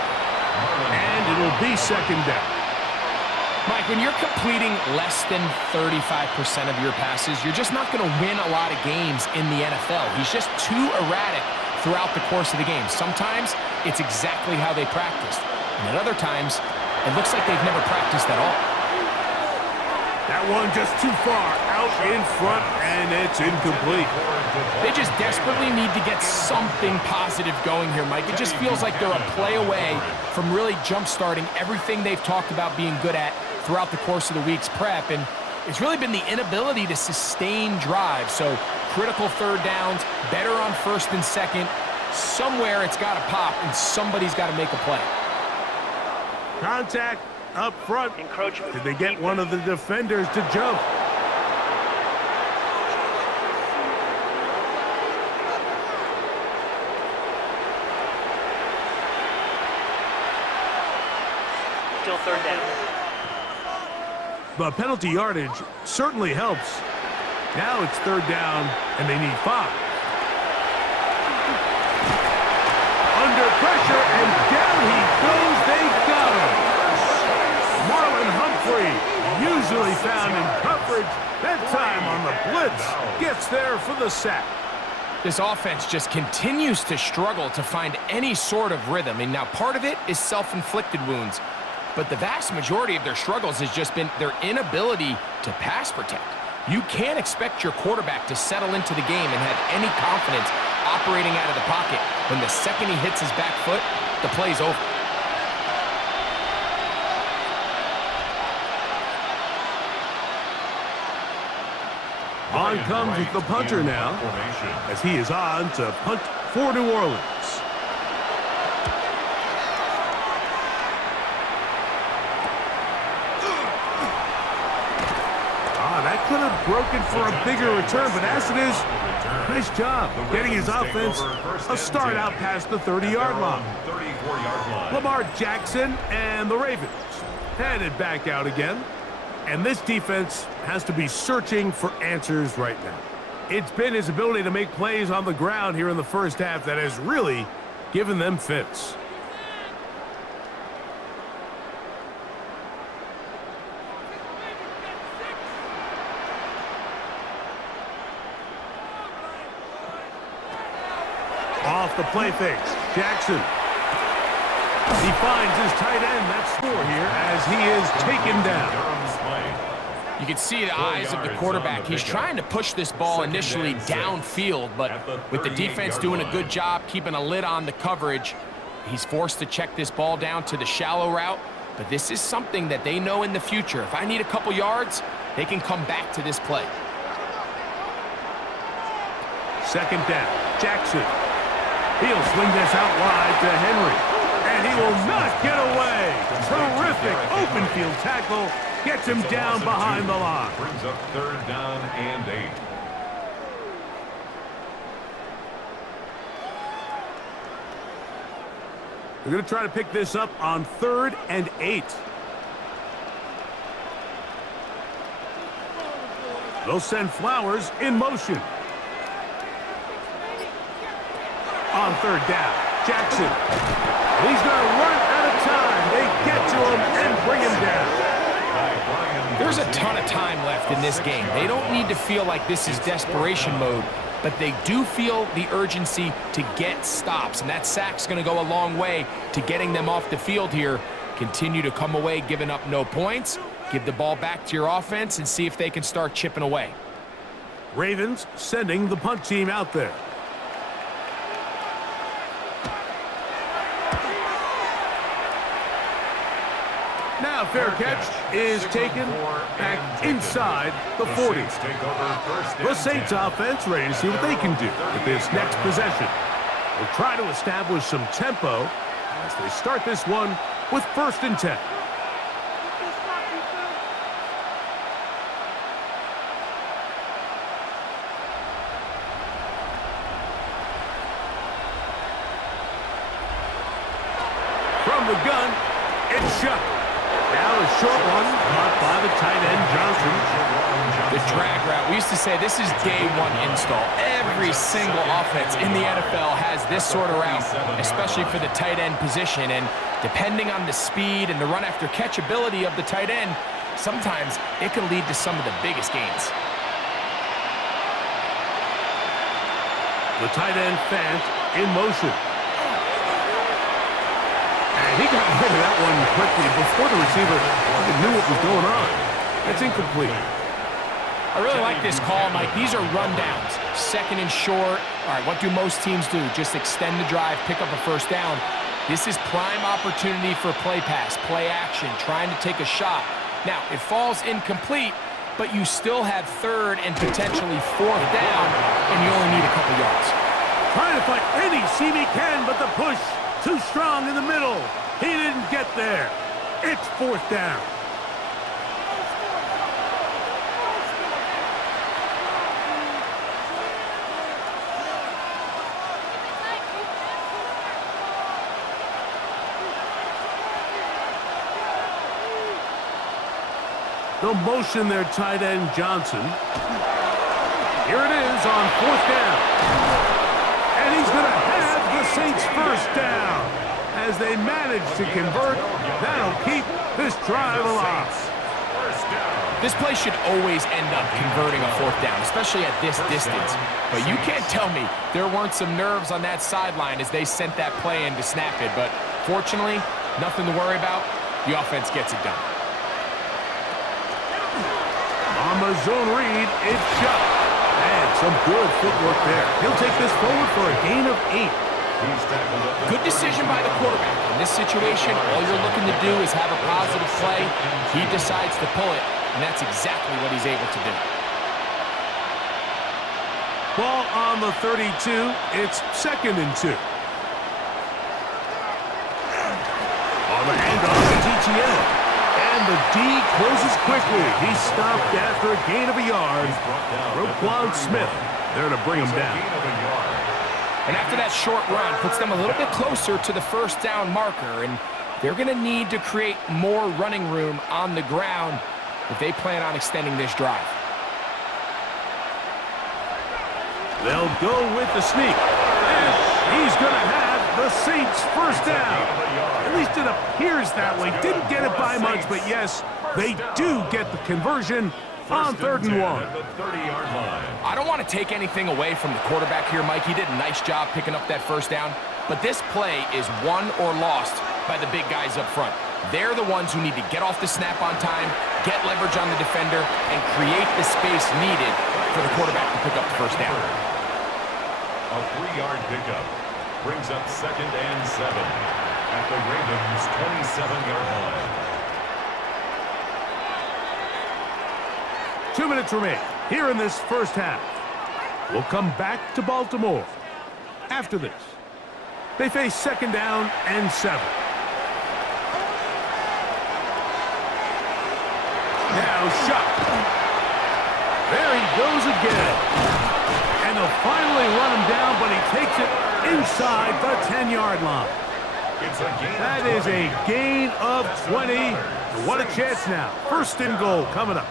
And it'll be second down. Mike, when you're completing less than 35% of your passes, you're just not going to win a lot of games in the NFL. He's just too erratic throughout the course of the game. Sometimes it's exactly how they practiced. And at other times, it looks like they've never practiced at all. That one just too far out in front, and it's incomplete. They just desperately need to get something positive going here, Mike. It just feels like they're a play away from really jump-starting everything they've talked about being good at throughout the course of the week's prep, and it's really been the inability to sustain drives. So critical third downs, better on first and second. Somewhere it's got to pop, and somebody's got to make a play. Contact up front. Encroachment. Did they get one of the defenders to jump? Still third down. The penalty yardage certainly helps. Now it's third down, and they need 5. Under pressure, and down he goes. They got him. Marlon Humphrey, usually found in coverage, that time on the blitz, gets there for the sack. This offense just continues to struggle to find any sort of rhythm. And now part of it is self-inflicted wounds, but the vast majority of their struggles has just been their inability to pass protect. You can't expect your quarterback to settle into the game and have any confidence operating out of the pocket when the second he hits his back foot, the play's over. On comes the punter now, as he is on to punt for New Orleans. That could have broken for a bigger return, but as it is, nice job getting his offense a start out past the 30-yard line. Lamar Jackson and the Ravens headed back out again. And this defense has to be searching for answers right now. It's been his ability to make plays on the ground here in the first half that has really given them fits. Off the play fake, Jackson. He finds his tight end. That's 4 here as he is taken down. play. You can see the eyes of the quarterback. He's trying to push this ball initially downfield, but with the defense doing a good job keeping a lid on the coverage, he's forced to check this ball down to the shallow route. But this is something that they know in the future. If I need a couple yards, they can come back to this play. Second down, Jackson. He'll swing this out wide to Henry. And he will not get away. Terrific open field tackle. Gets him down behind the line. Brings up 3rd down and 8. They're going to try to pick this up on 3rd and 8. They'll send Flowers in motion. On 3rd down, Jackson. He's going to run out of time. They get to him and bring him down. There's a ton of time left in this game. They don't need to feel like this is desperation mode, but they do feel the urgency to get stops, and that sack's going to go a long way to getting them off the field here. Continue to come away giving up no points. Give the ball back to your offense and see if they can start chipping away. Ravens sending the punt team out there. Now fair catch is taken back inside the 40. The Saints offense ready to see what they can do with this next possession. They'll try to establish some tempo as they start this one with 1st and 10. From the gun, it's Shuck. Now a short one caught by the tight end Johnson. The drag route. We used to say this is day one install. Every single offense in the NFL has this sort of route, especially for the tight end position. And depending on the speed and the run after catch ability of the tight end, sometimes it can lead to some of the biggest gains. The tight end Fant in motion. He got rid of that one quickly before the receiver even knew what was going on. That's incomplete. I really like this call, Mike. These are rundowns. 2nd and short. All right, what do most teams do? Just extend the drive, pick up a 1st down. This is prime opportunity for play pass, play action, trying to take a shot. Now, it falls incomplete, but you still have 3rd and potentially 4th down, and you only need a couple yards. Trying to find any seam he can, but the push too strong in the middle. He didn't get there. It's 4th down. They'll motion their tight end Johnson. Here it is on 4th down. And he's going to have the Saints 1st down. As they manage to convert, that'll keep this drive alive. This play should always end up converting a 4th down, especially at this distance. But you can't tell me there weren't some nerves on that sideline as they sent that play in to snap it. But fortunately, nothing to worry about. The offense gets it done. On the zone read, it's Shuck. And some good footwork there. He'll take this forward for a gain of 8. Good decision by the quarterback. In this situation, all you're looking to do is have a positive play. He decides to pull it, and that's exactly what he's able to do. Ball on the 32. It's 2nd and 2. On the handoff to TTL. And the D closes quickly. He's stopped after a gain of a yard. Roquan Smith there to bring him down. And after that short run, puts them a little bit closer to the 1st down marker. And they're going to need to create more running room on the ground if they plan on extending this drive. They'll go with the sneak. And he's going to have the Saints 1st down. At least it appears that way. Didn't get it by much, but yes, they do get the conversion on 3rd and 1. I don't want to take anything away from the quarterback here, Mike. He did a nice job picking up that 1st down. But this play is won or lost by the big guys up front. They're the ones who need to get off the snap on time, get leverage on the defender, and create the space needed for the quarterback to pick up the first down. A 3-yard pickup brings up 2nd and 7 at the Ravens' 27-yard line. 2 minutes remain here in this first half. We'll come back to Baltimore. After this, they face 2nd down and 7. Now shot. There he goes again. And they'll finally run him down, but he takes it inside the 10-yard line. That is a gain of 20. What a chance now. 1st and goal coming up.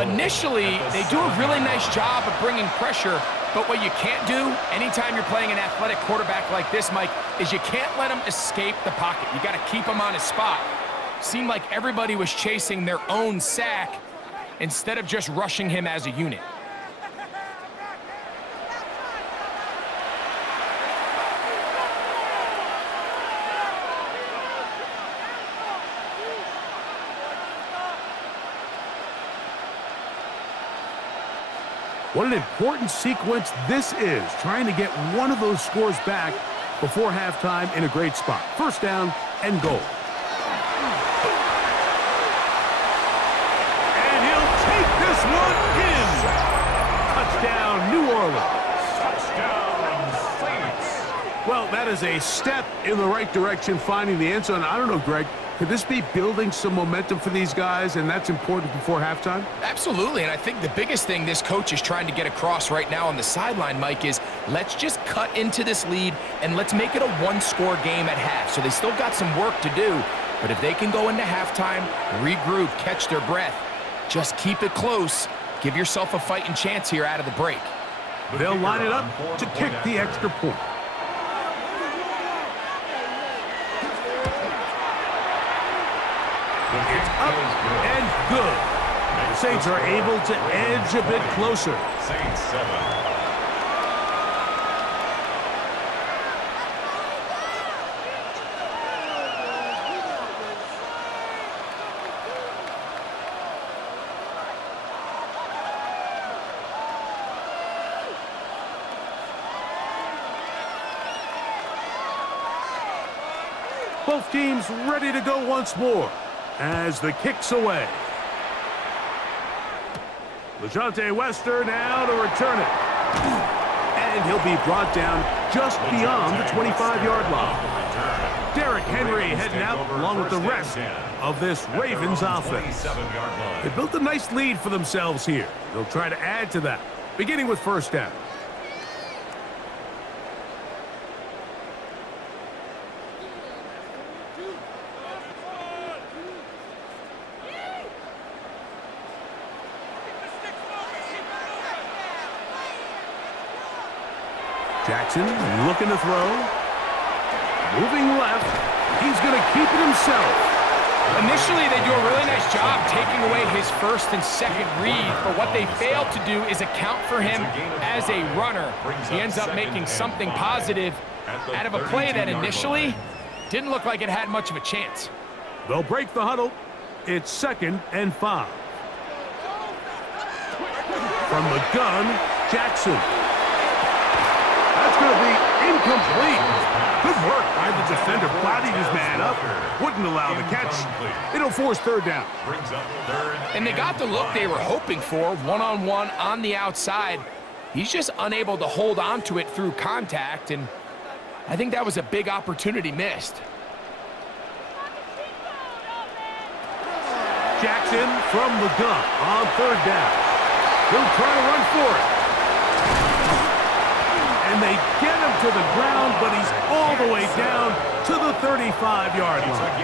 Initially, they do a really nice job of bringing pressure, but what you can't do anytime you're playing an athletic quarterback like this, Mike, is you can't let him escape the pocket. You got to keep him on his spot. Seemed like everybody was chasing their own sack instead of just rushing him as a unit. What an important sequence this is, trying to get one of those scores back before halftime in a great spot. 1st down and goal. And he'll take this one in. Touchdown, New Orleans. Touchdown, Saints. Well, that is a step in the right direction, finding the end zone. I don't know, Greg. Could this be building some momentum for these guys, and that's important before halftime? Absolutely, and I think the biggest thing this coach is trying to get across right now on the sideline, Mike, is let's just cut into this lead and let's make it a one-score game at half. So they still got some work to do, but if they can go into halftime, regroup, catch their breath, just keep it close, give yourself a fighting chance here out of the break. They'll line it up to kick the extra point. It's up and good. The Saints are able to edge a bit closer. Saints 7. Both teams ready to go once more as the kick's away. LeJohntay Wester now to return it. And he'll be brought down just beyond the 25-yard line. Derrick Henry heading out along with the rest of this Ravens offense. They built a nice lead for themselves here. They'll try to add to that, beginning with 1st down. Jackson looking to throw. Moving left. He's going to keep it himself. Initially, they do a really nice job taking away his 1st and 2nd read, but what they failed to do is account for him as a runner. He ends up making something positive out of a play that initially didn't look like it had much of a chance. They'll break the huddle. It's 2nd and 5. From the gun, Jackson. That's going to be incomplete. Good work by the defender. Bodied his man up. Wouldn't allow the catch. It'll force 3rd down. And they got the look they were hoping for, one-on-one on the outside. He's just unable to hold on to it through contact, and I think that was a big opportunity missed. Jackson from the gun on 3rd down. He'll try to run for it. And they get him to the ground, but he's all the way down to the 35-yard line.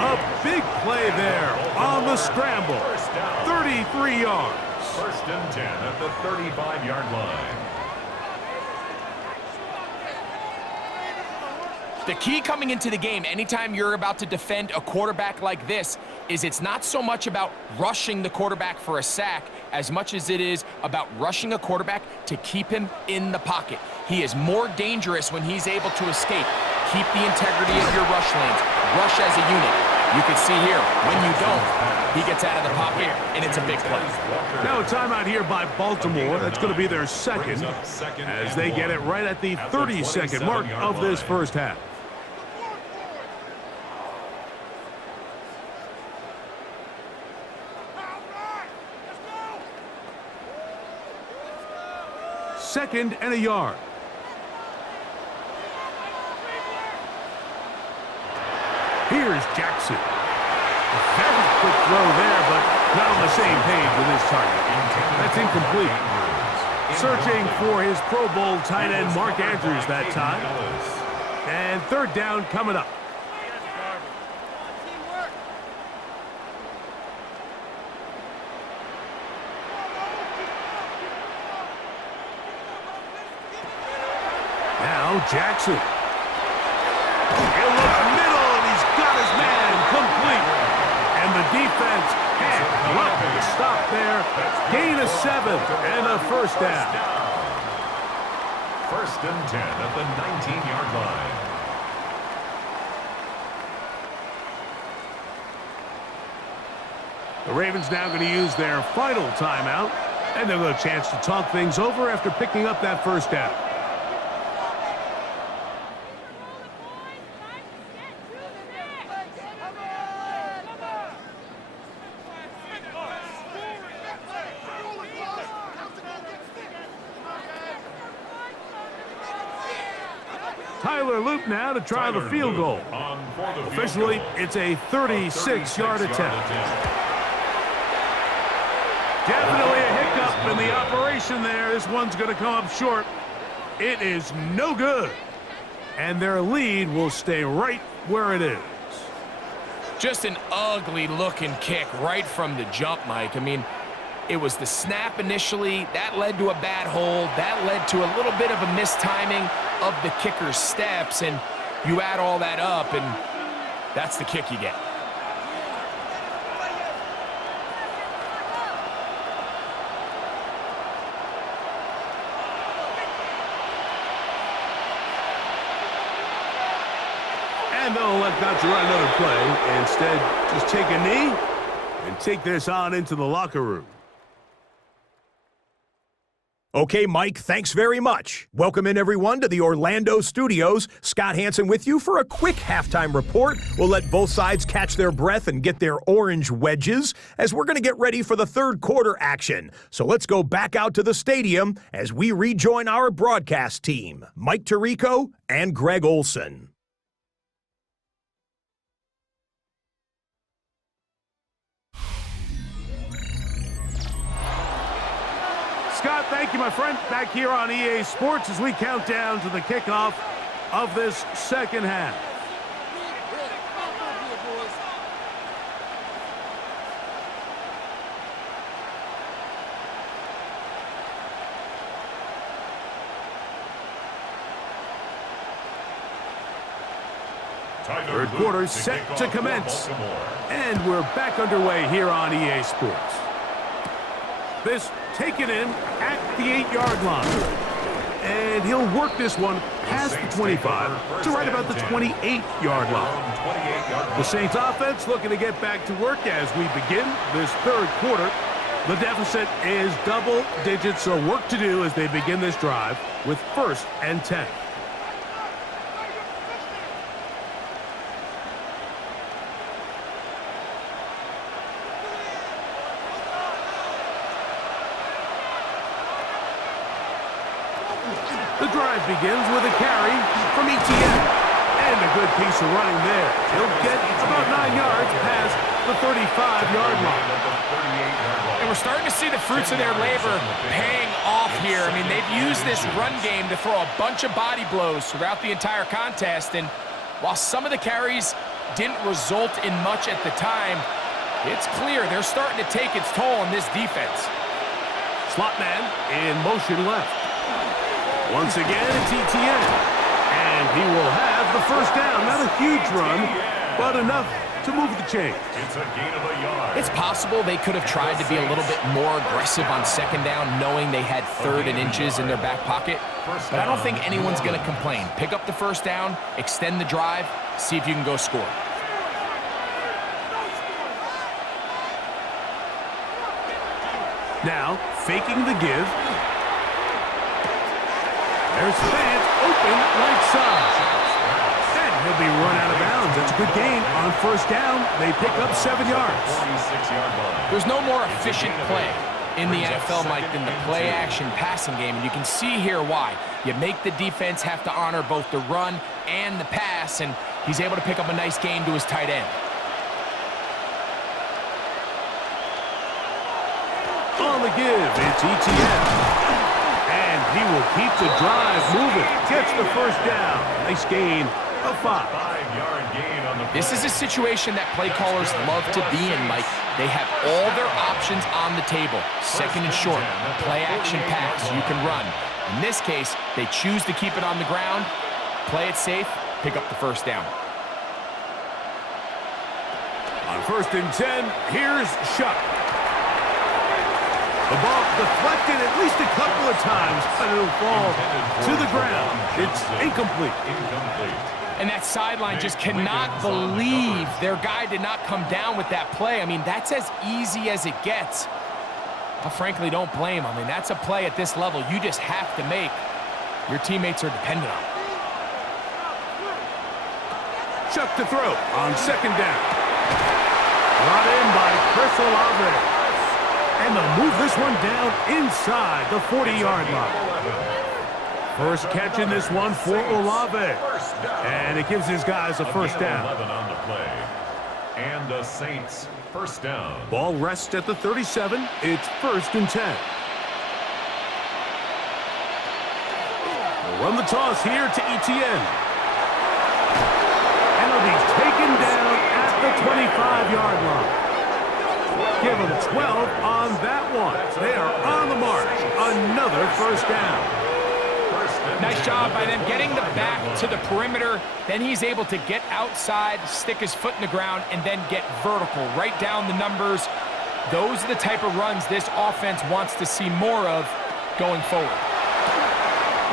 A big play there on the scramble. 33 yards. 1st and 10 at the 35-yard line. The key coming into the game, anytime you're about to defend a quarterback like this, is it's not so much about rushing the quarterback for a sack as much as it is about rushing a quarterback to keep him in the pocket. He is more dangerous when he's able to escape. keep the integrity of your rush lanes. Rush as a unit. You can see here, when you don't, he gets out of the pocket, and it's a big play. Now a timeout here by Baltimore. That's going to be their second, as they get it right at the 30-second mark of this first half. Second and a yard. Here's Jackson. A very quick throw there, but not on the same page with his target. That's incomplete. Searching for his Pro Bowl tight end Mark Andrews that time. And third down coming up. Now Jackson. He'll look middle, and he's got his man complete. And the defense can't block the stop there. Gain of 7 and a first down. First and 10 at the 19-yard line. The Ravens now going to use their final timeout, and they'll get a chance to talk things over after picking up that first down. Tyler Loop now to try the field goal. Officially, it's a 36-yard attempt. Definitely a hiccup in the operation there. This one's going to come up short. It is no good. And their lead will stay right where it is. Just an ugly-looking kick right from the jump, Mike. I mean, it was the snap initially. That led to a bad hold. That led to a little bit of a mistiming of the kicker's steps. And you add all that up, and that's the kick you get. And they'll elect not to run another play. Instead, just take a knee and take this on into the locker room. Okay, Mike, thanks very much. Welcome in, everyone, to the Orlando studios. Scott Hansen with you for a quick halftime report. We'll let both sides catch their breath and get their orange wedges as we're going to get ready for the third quarter action. So let's go back out to the stadium as we rejoin our broadcast team, Mike Tirico and Greg Olson. Scott, thank you, my friend. Back here on EA Sports as we count down to the kickoff of this second half. Third quarter set to commence. And we're back underway here on EA Sports. This taken in at the 8-yard line. And he'll work this one past the 25 to right about the 28-yard line. The Saints offense looking to get back to work as we begin this third quarter. The deficit is double digits, so work to do as they begin this drive with 1st and 10. The drive begins with a carry from ETN. And a good piece of running there. He'll get about 9 yards past the 35-yard line. And we're starting to see the fruits of their labor paying off here. I mean, they've used this run game to throw a bunch of body blows throughout the entire contest. And while some of the carries didn't result in much at the time, it's clear they're starting to take its toll on this defense. Slot man in motion left. Once again, it's ETN. And he will have the first down. Not a huge run, but enough to move the chain. It's a gain of a yard. It's possible they could have tried to be a little bit more aggressive on second down, knowing they had 3rd and inches in their back pocket. But I don't think anyone's going to complain. Pick up the first down, extend the drive, see if you can go score. Now, faking the give. There's Fant open right side. And he'll be run out of bounds. That's a good gain on first down. They pick up 7 yards. 46-yard line. There's no more efficient play in the NFL, Mike, than the play-action passing game. And you can see here why. You make the defense have to honor both the run and the pass, and he's able to pick up a nice gain to his tight end. On the give, it's ETN. And he will keep the drive moving. Gets the first down. Nice gain of 5. 5-yard gain on the play. This is a situation that play callers love to be in, Mike. They have all their options on the table. Second and short, play action pass, you can run. In this case, they choose to keep it on the ground, play it safe, pick up the first down. On 1st and 10, here's Shuck. The ball deflected at least a couple of times, but it'll fall to the ground. It's incomplete. And that sideline just cannot believe their guy did not come down with that play. I mean, that's as easy as it gets. I frankly don't blame him. I mean, that's a play at this level you just have to make. Your teammates are dependent on it. Chuck to throw on second down. Brought in by Chris Olave. And they'll move this one down inside the 40-yard line. First catch in this one for Olave. And it gives his guys a first down. 11 on the play. And the Saints first down. Ball rests at the 37. It's 1st and 10. They'll run the toss here to ETN. And it'll be taken down at the 25-yard line. Give them 12 on that one. They are on the march. Another first down. Nice job by them getting the back to the perimeter. Then he's able to get outside, stick his foot in the ground, and then get vertical. Right down the numbers. Those are the type of runs this offense wants to see more of going forward.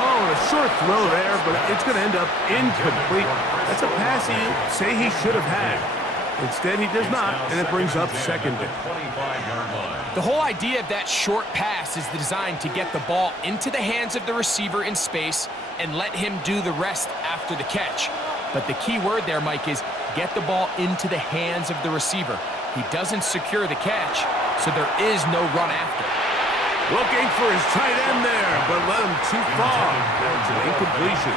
Oh, a short throw there, but it's going to end up incomplete. That's a pass he say he should have had. Instead, he does not, and it brings up second down. The whole idea of that short pass is designed to get the ball into the hands of the receiver in space and let him do the rest after the catch. But the key word there, Mike, is get the ball into the hands of the receiver. He doesn't secure the catch, so there is no run after. Looking for his tight end there, but let him too far. That's an incompletion.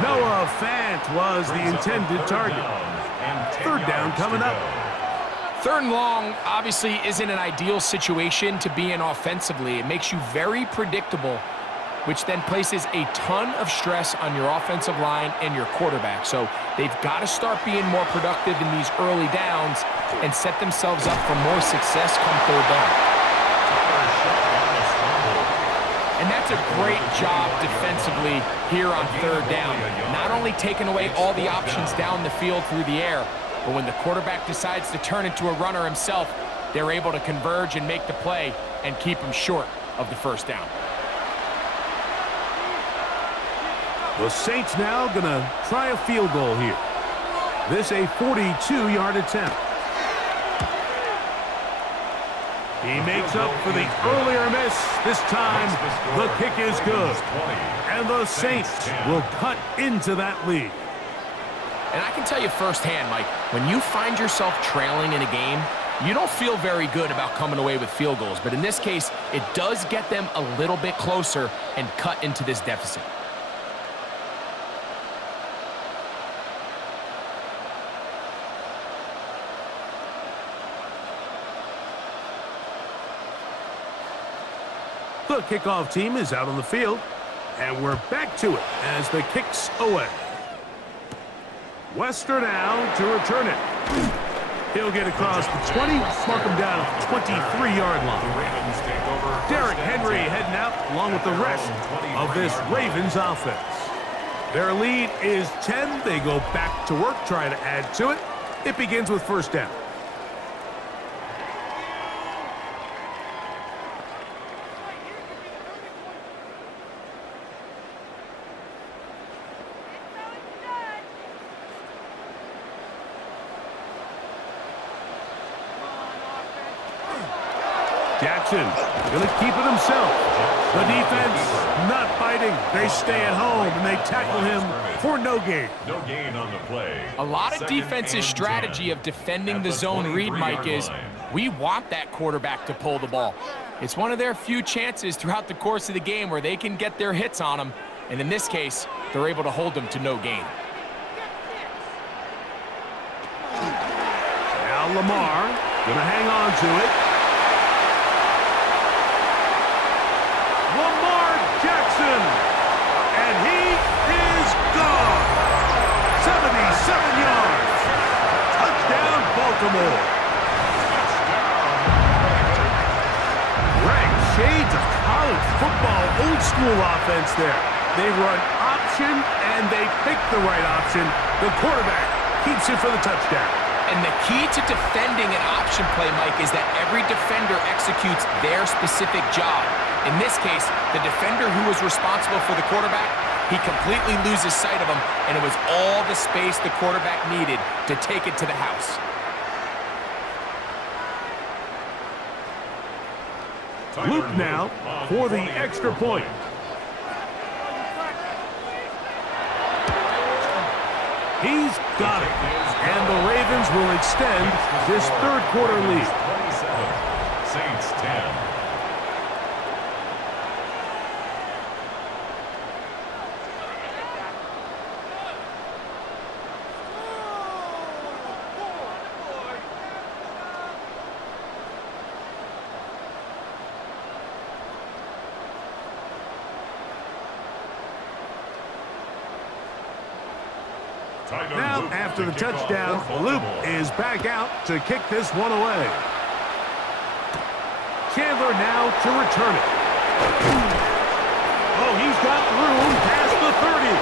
Noah Fant was the intended target. 3rd down coming up. 3rd and long obviously isn't an ideal situation to be in offensively. It makes you very predictable, which then places a ton of stress on your offensive line and your quarterback. So they've got to start being more productive in these early downs and set themselves up for more success come 3rd down. And that's a great job defensively here on 3rd down. Not only taking away all the options down the field through the air, but when the quarterback decides to turn into a runner himself, they're able to converge and make the play and keep him short of the first down. The Saints now going to try a field goal here. This a 42-yard attempt. He makes up for the earlier miss. This time, the kick is good. And the Saints will cut into that lead. And I can tell you firsthand, Mike, when you find yourself trailing in a game, you don't feel very good about coming away with field goals. But in this case, it does get them a little bit closer and cut into this deficit. The kickoff team is out on the field, and we're back to it as the kick's away. Wester now to return it. He'll get across the 20, mark him down at the 23-yard line. Derrick Henry heading out along with the rest of this Ravens offense. Their lead is 10. They go back to work, try to add to it. It begins with first down. Jackson going to keep it himself. The defense not biting. They stay at home, and they tackle him for no gain. No gain on the play. A lot of Second defense's and strategy 10 of defending at the zone read, 23-yard Mike, is line. we want that quarterback to pull the ball. It's one of their few chances throughout the course of the game where they can get their hits on him, and in this case, they're able to hold them to no gain. Now Lamar going to hang on to it. Lamar Jackson, and he is gone. 77 yards. Touchdown, Baltimore. Right, shades of college football, old school offense there. They run option, and they pick the right option. The quarterback keeps it for the touchdown. And the key to defending an option play, Mike, is that every defender executes their specific job. In this case, the defender who was responsible for the quarterback, he completely loses sight of him, and it was all the space the quarterback needed to take it to the house. Luke now for the extra point. He's got it. And the Ravens will extend this third quarter lead. 27, Saints 10. Now, after the touchdown, Luke is back out to kick this one away. Chandler now to return it. Oh, he's got room past the 30.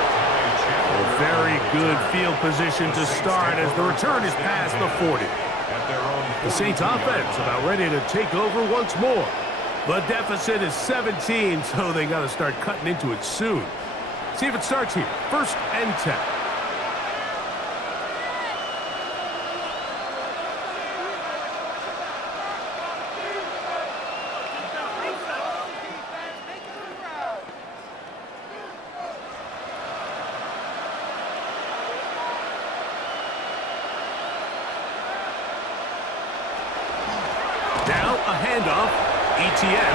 A very good field position to start as the return is past the 40. The Saints offense about ready to take over once more. The deficit is 17, so they got to start cutting into it soon. See if it starts here. First and 10. Now a handoff, ETN,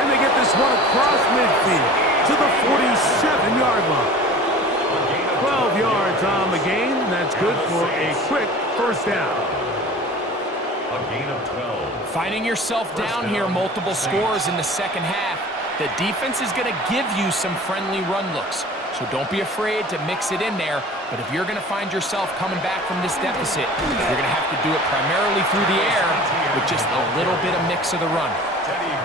and they get this one across midfield to the 47-yard line. 12 yards on the gain. That's good for a quick first down. A gain of 12. Finding yourself down here, multiple scores in the second half, the defense is going to give you some friendly run looks. So don't be afraid to mix it in there. But if you're going to find yourself coming back from this deficit, you're going to have to do it primarily through the air with just a little bit of mix of the run.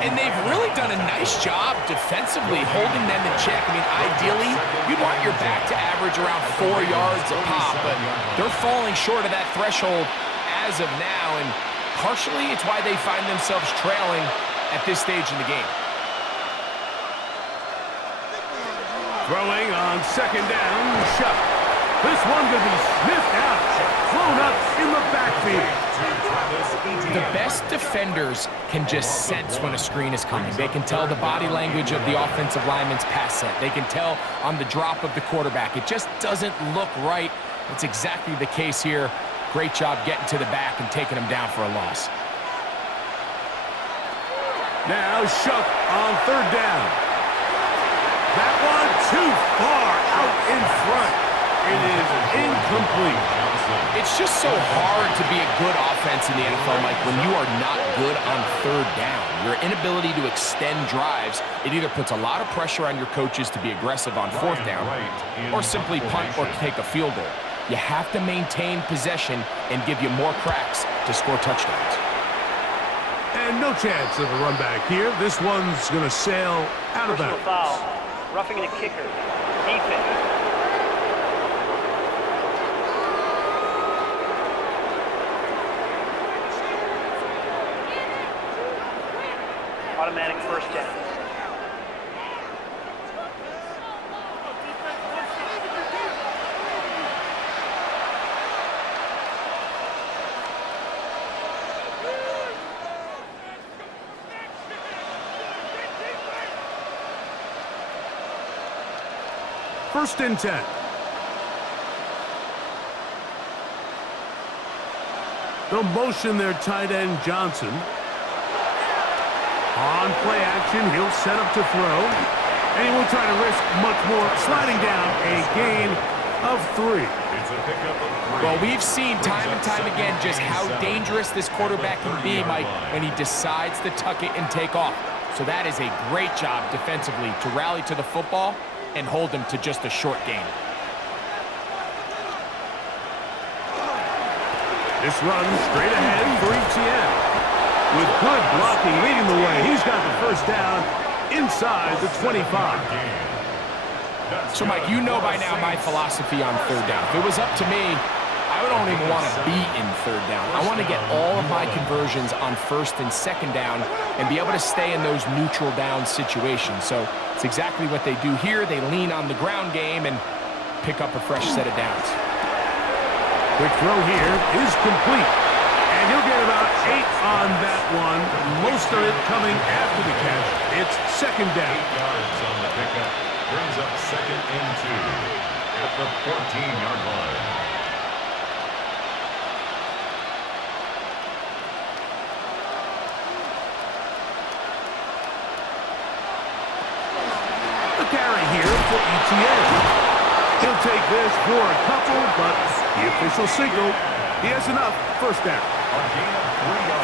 And they've really done a nice job defensively holding them in check. I mean, ideally, you'd want your back to average around 4 yards a pop, but they're falling short of that threshold as of now, and partially it's why they find themselves trailing at this stage in the game. Throwing on second down, Shuck. This one could be sniffed out, thrown up in the backfield. The best defenders can just sense when a screen is coming. They can tell the body language of the offensive lineman's pass set. They can tell on the drop of the quarterback. It just doesn't look right. It's exactly the case here. Great job getting to the back and taking him down for a loss. Now Shuck on third down. That one too far out in front. It is incomplete. It's just so hard to be a good offense in the NFL, Mike, when you are not good on third down. Your inability to extend drives, it either puts a lot of pressure on your coaches to be aggressive on fourth down or simply punt or take a field goal. You have to maintain possession and give you more cracks to score touchdowns. And no chance of a run back here. This one's going to sail out of bounds. Foul. Roughing the kicker. Defense. automatic first down. First and 10. They'll motion their tight end, Johnson. On play action, he'll set up to throw. And he won't try to risk much more, sliding down a gain of 3. It's a pickup of 3. Well, we've seen time and time again just how dangerous this quarterback can be, Mike, when he decides to tuck it and take off. So that is a great job defensively to rally to the football and hold him to just a short gain. This runs straight ahead for ETN. With good blocking leading the way, he's got the first down inside the 25. So, Mike, you know by now my philosophy on third down. If it was up to me, I don't even want to be in third down. I want to get all of my conversions on first and second down and be able to stay in those neutral down situations. So it's exactly what they do here. They lean on the ground game and pick up a fresh set of downs. Quick throw here is complete. And he'll get about 8 on that one. Most of it coming after the catch. It's second down. 8 yards on the pickup. Brings up second and 2 at the 14-yard line. The carry here for ETN. He'll take this for a couple, but the official signal, he has enough. First down.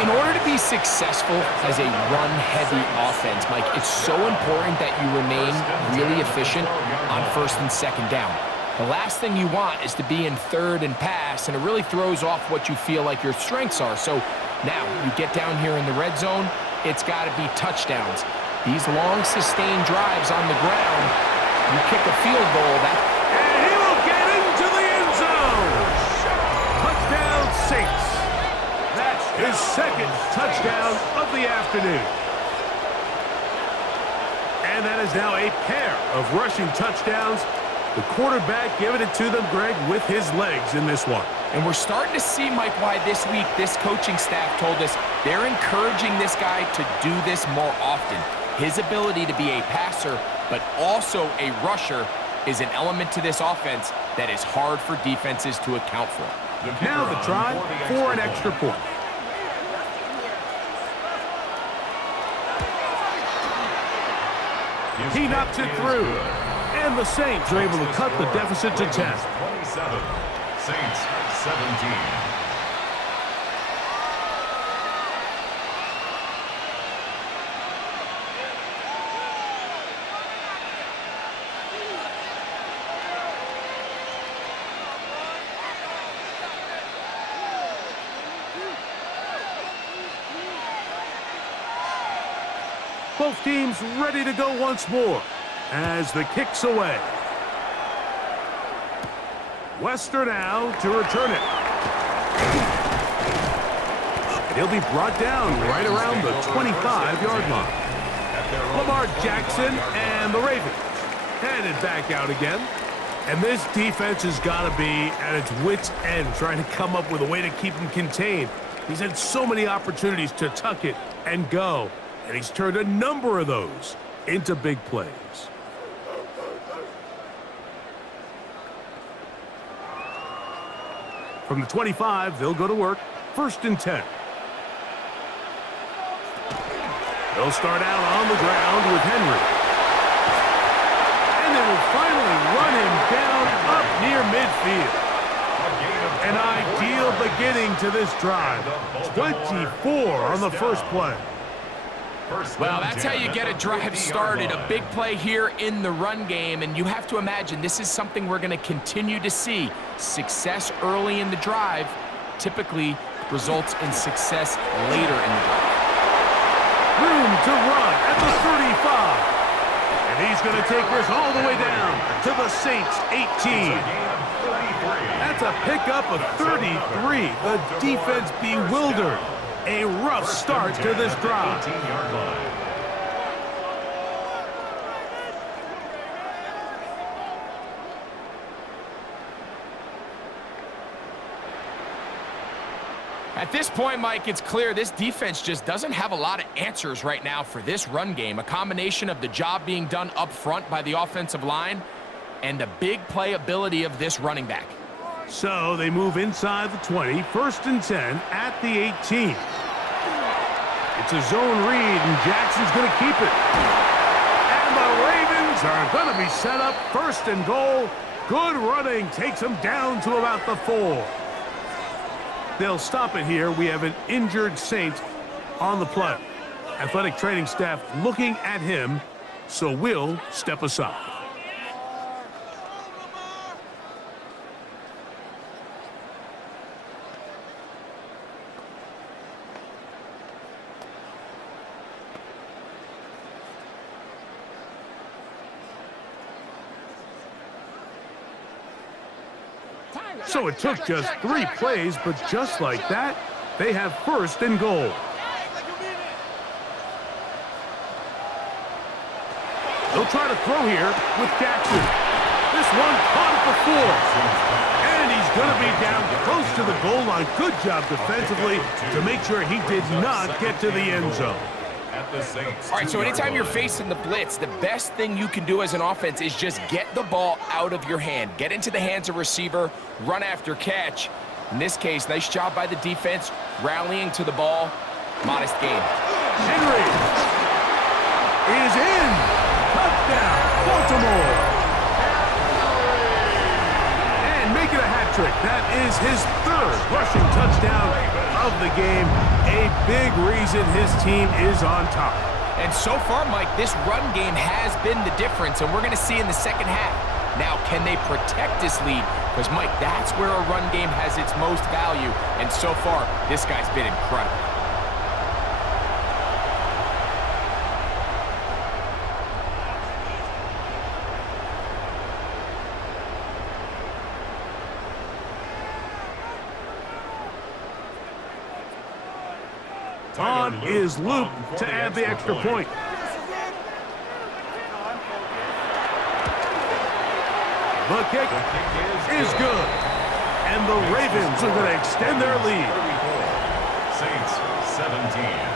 In order to be successful as a run-heavy offense, Mike, it's so important that you remain really efficient on first and second down. The last thing you want is to be in third and pass, and it really throws off what you feel like your strengths are. So now you get down here in the red zone, it's got to be touchdowns. These long, sustained drives on the ground, you kick a field goal, and he will get into the end zone. Touchdown, Saints. That's his second touchdown of the afternoon. And that is now a pair of rushing touchdowns. The quarterback giving it to them, Greg, with his legs in this one. And we're starting to see, Mike, why this week this coaching staff told us they're encouraging this guy to do this more often. His ability to be a passer, but also a rusher, is an element to this offense that is hard for defenses to account for. Now the try for an extra point. He knocks it through. And the Saints are able to cut the deficit to 10. 27. Saints 17. Both teams ready to go once more as the kick's away. Wester now to return it. And he'll be brought down right around the 25-yard line. Lamar Jackson and the Ravens headed back out again. And this defense has got to be at its wits' end trying to come up with a way to keep him contained. He's had so many opportunities to tuck it and go, and he's turned a number of those into big plays. From the 25, they'll go to work. First and 10. They'll start out on the ground with Henry. And they will finally run him down up near midfield. An ideal beginning to this drive. 24 on the first play. Well, that's how you get a drive started. A big play here in the run game, and you have to imagine this is something we're going to continue to see. Success early in the drive typically results in success later in the drive. Room to run at the 35. And he's going to take this all the way down to the Saints 18. That's a pickup of 33. The defense bewildered. A rough start to this drive. At this point, Mike, it's clear this defense just doesn't have a lot of answers right now for this run game. A combination of the job being done up front by the offensive line and the big play ability of this running back. So they move inside the 20, 1st and 10 at the 18. It's a zone read, and Jackson's going to keep it. And the Ravens are going to be set up 1st and goal. Good running takes them down to about the 4. They'll stop it here. We have an injured Saint on the play. Athletic training staff looking at him, so we'll step aside. So it took just 3 plays, but just like that, they have 1st and goal. They'll try to throw here with Jackson. This one caught at the 4. And he's going to be down close to the goal line. Good job defensively to make sure he did not get to the end zone. All right, so anytime you're facing the blitz, the best thing you can do as an offense is just get the ball out of your hand. Get into the hands of receiver, run after catch. In this case, nice job by the defense, rallying to the ball. Modest gain. Henry is in. Touchdown, Baltimore. And make it a hat trick. That is his 3rd rushing touchdown of the game. A big reason his team is on top. And so far, Mike, this run game has been the difference, and we're going to see in the second half. Now, can they protect this lead? Because, Mike, that's where a run game has its most value, and so far, this guy's been incredible. On is Luke to add the extra point. The kick is good. And the Ravens are going to extend their lead. Saints 17.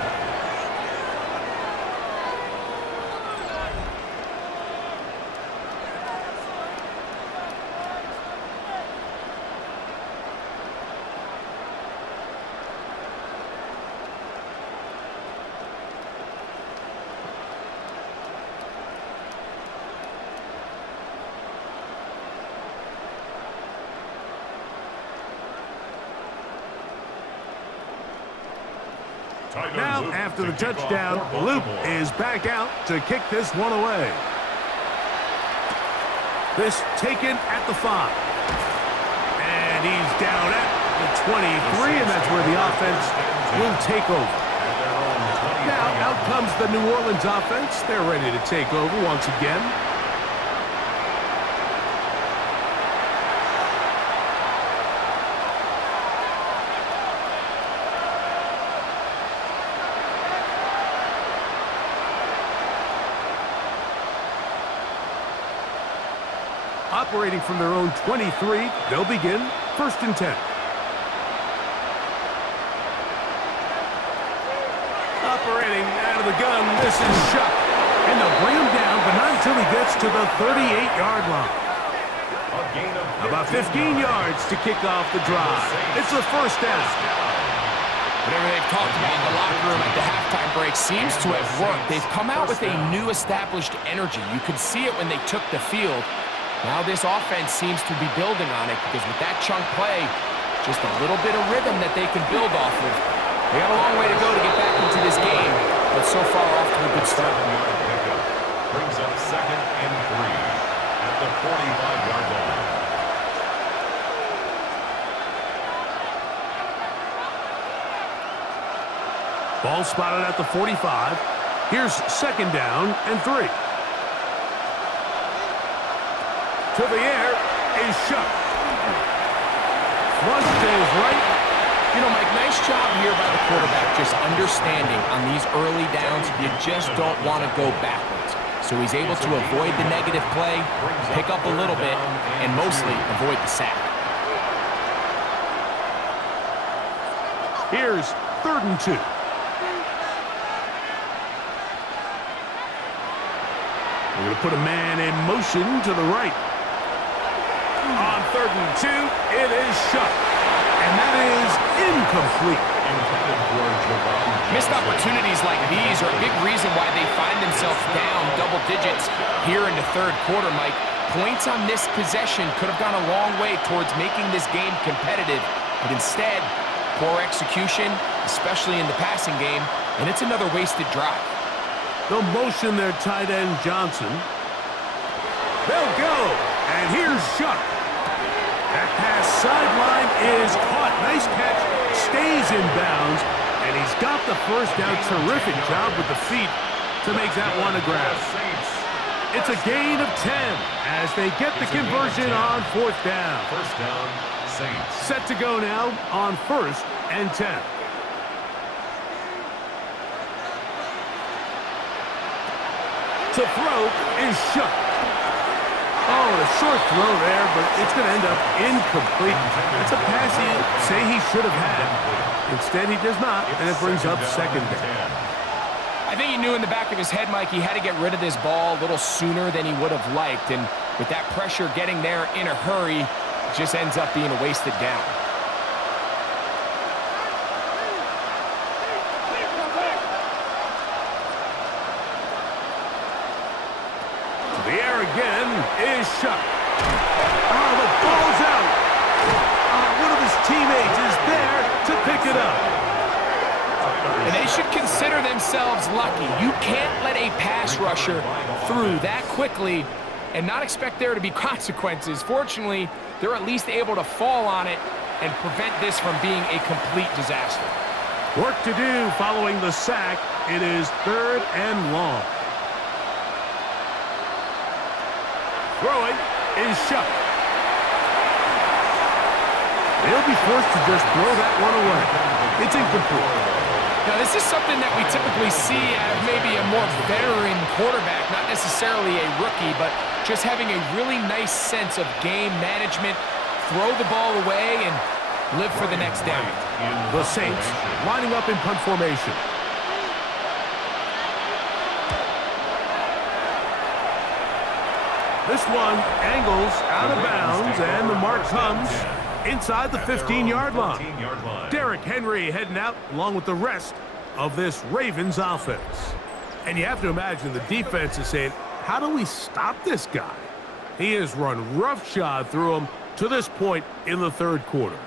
Now, after the touchdown, Luke is back out to kick this one away. This taken at the 5. And he's down at the 23, and that's where the offense will take over. Now, out comes the New Orleans offense. They're ready to take over once again. Operating from their own 23, they'll begin 1st and 10. Operating out of the gun, this is Shuck. And they'll bring him down, but not until he gets to the 38-yard line. About 15 yards to kick off the drive. It's a 1st down. Whatever they've talked about in the locker room at the halftime break seems to have worked. They've come out with a new established energy. You could see it when they took the field. Now this offense seems to be building on it because with that chunk play, just a little bit of rhythm that they can build off of. They got a long way to go to get back into this game, but so far off to a good start. Brings up 2nd and 3 at the 45-yard line. Ball spotted at the 45. Here's 2nd down and 3. To the air is Shuck. Flush to his right. You know, Mike, nice job here by the quarterback, just understanding on these early downs, you just don't want to go backwards. So he's able to avoid the negative play, pick up a little bit, and mostly avoid the sack. Here's 3rd and 2. We're going to put a man in motion to the right. On 3rd and 2, it is shut. And that is incomplete. Missed opportunities like these are a big reason why they find themselves down double digits here in the 3rd quarter, Mike. Points on this possession could have gone a long way towards making this game competitive, but instead, poor execution, especially in the passing game, and it's another wasted drive. They'll motion their tight end, Johnson. They'll go, and here's Shuck. That pass sideline is caught. Nice catch, stays in bounds, and he's got the first down. Terrific job with the feet to make that one a grab. It's a gain of 10 as they get the conversion on 4th down. First down, Saints. Set to go now on 1st and 10. To throw is Shuck. Oh, a short throw there, but it's going to end up incomplete. It's a pass he'd say he should have had. Instead, he does not, and it brings up 2nd down. I think he knew in the back of his head, Mike, he had to get rid of this ball a little sooner than he would have liked, and with that pressure getting there in a hurry, it just ends up being a wasted down. The air again is Shuck. Oh, the ball's out. One of his teammates is there to pick it up. And they should consider themselves lucky. You can't let a pass rusher through that quickly and not expect there to be consequences. Fortunately, they're at least able to fall on it and prevent this from being a complete disaster. Work to do following the sack. It is 3rd and long. Throwing is Shuck. They'll be forced to just throw that one away. It's incomplete. Now, this is something that we typically see out of maybe a more veteran quarterback, not necessarily a rookie, but just having a really nice sense of game management, throw the ball away, and live for the next down. The Saints lining up in punt formation. This one angles out of bounds, and the mark comes inside the 15-yard line. Derrick Henry heading out along with the rest of this Ravens offense. And you have to imagine the defense is saying, how do we stop this guy? He has run roughshod through him to this point in the 3rd quarter.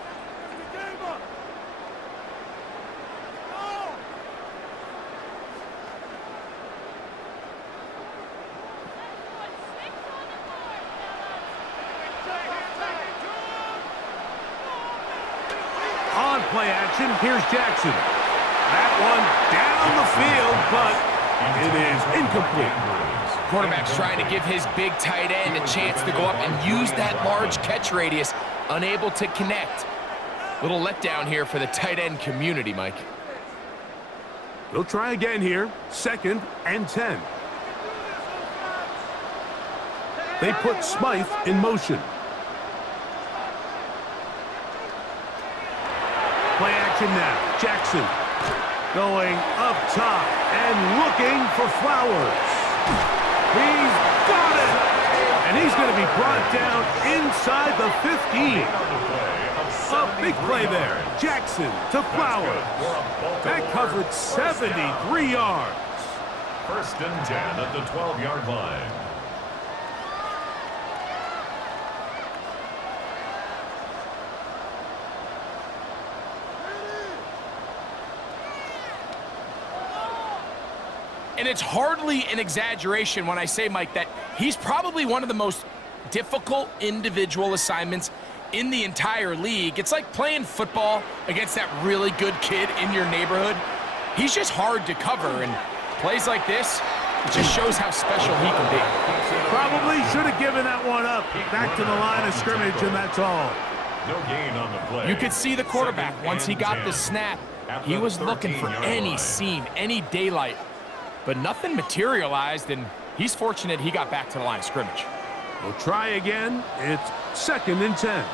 On play action, here's Jackson. That one down the field, but it is incomplete. Quarterback's trying to give his big tight end a chance to go up and use that large catch radius, unable to connect. Little letdown here for the tight end community, Mike. They'll try again here, 2nd and 10. They put Smythe in motion. Play action now. Jackson going up top and looking for Flowers. He's got it! And he's going to be brought down inside the 15. A big play there. Jackson to Flowers. That covered 73 yards. 1st and 10 at the 12-yard line. And it's hardly an exaggeration when I say, Mike, that he's probably one of the most difficult individual assignments in the entire league. It's like playing football against that really good kid in your neighborhood. He's just hard to cover, and plays like this, it just shows how special he can be. Probably should have given that one up. Back to the line of scrimmage, and that's all. No gain on the play. You could see the quarterback, once he got the snap, he was looking for any seam, any daylight. But nothing materialized, and he's fortunate he got back to the line of scrimmage. We'll try again. It's 2nd and 10.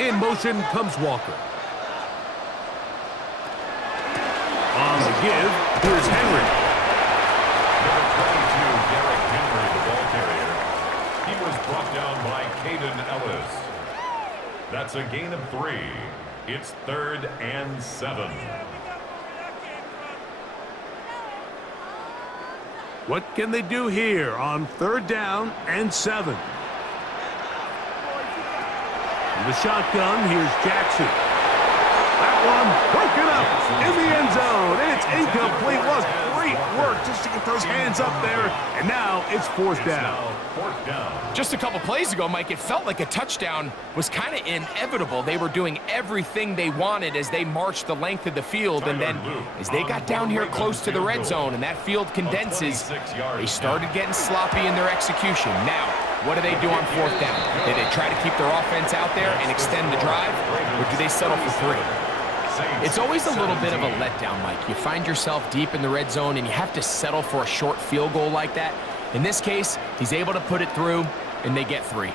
In motion comes Walker. On the give, here's Henry. Number 22, Derrick Henry, the ball carrier. He was brought down by Caden Ellis. That's a gain of 3. It's 3rd and 7. What can they do here on 3rd down and 7? In the shotgun, here's Jackson. That one broken up in the end zone. It's incomplete. Was great work just to get those hands up there. And now it's 4th down. Just a couple plays ago, Mike, it felt like a touchdown was kind of inevitable. They were doing everything they wanted as they marched the length of the field. And then as they got down here close to the red zone and that field condenses, they started getting sloppy in their execution. Now, what do they do on 4th down? Do they try to keep their offense out there and extend the drive, or do they settle for 3? It's always a little bit of a letdown, Mike. You find yourself deep in the red zone and you have to settle for a short field goal like that. In this case, he's able to put it through, and they get 3.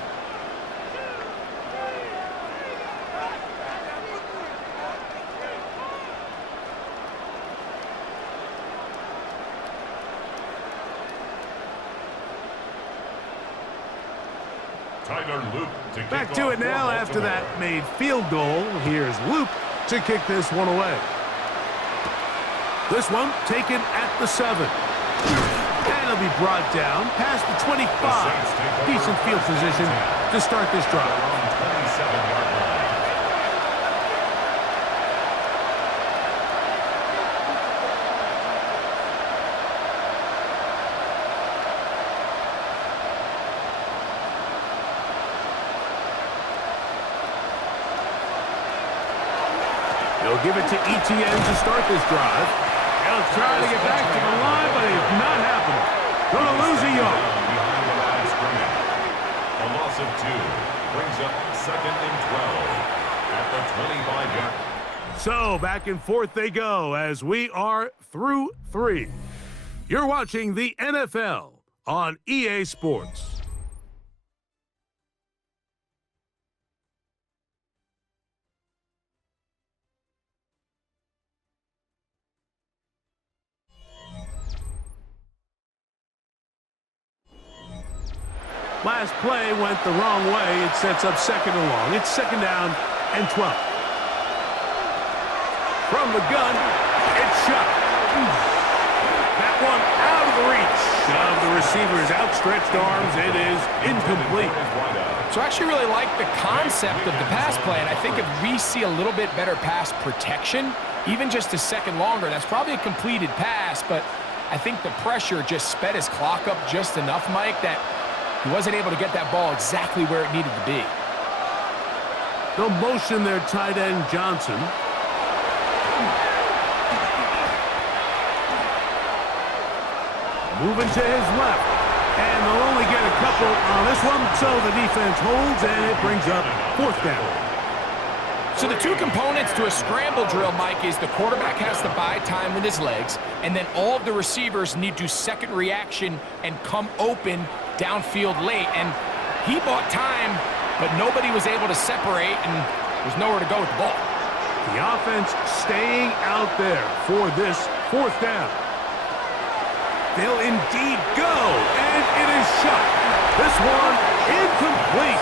Back to it now after that made field goal. Here's Luke to kick this one away. This one taken at the 7. And it'll be brought down past the 25. Decent field position to start this drive. They'll give it to ETN to start this drive. They'll try to get back to the line, but it's not happening. Going to lose a yard. Behind the line of scrimmage. A loss of 2 brings up 2nd and 12 at the 25-yard. So back and forth they go as we are through 3. You're watching the NFL on EA Sports. Last play went the wrong way. It sets up 2nd and long. It's 2nd down and 12. From the gun, it's shot. That one out of the reach of the receiver's outstretched arms. It is incomplete. So I actually really like the concept of the pass play, and I think if we see a little bit better pass protection, even just a second longer, that's probably a completed pass, but I think the pressure just sped his clock up just enough, Mike, that he wasn't able to get that ball exactly where it needed to be. They'll motion their tight end, Johnson. Moving to his left. And they'll only get a couple on this one, so the defense holds, and it brings up 4th down. So the 2 components to a scramble drill, Mike, is the quarterback has to buy time with his legs, and then all of the receivers need to second reaction and come open downfield late. And he bought time, but nobody was able to separate, and there's nowhere to go with the ball. The offense staying out there for this 4th down. They'll indeed go, and it is shot. This one incomplete.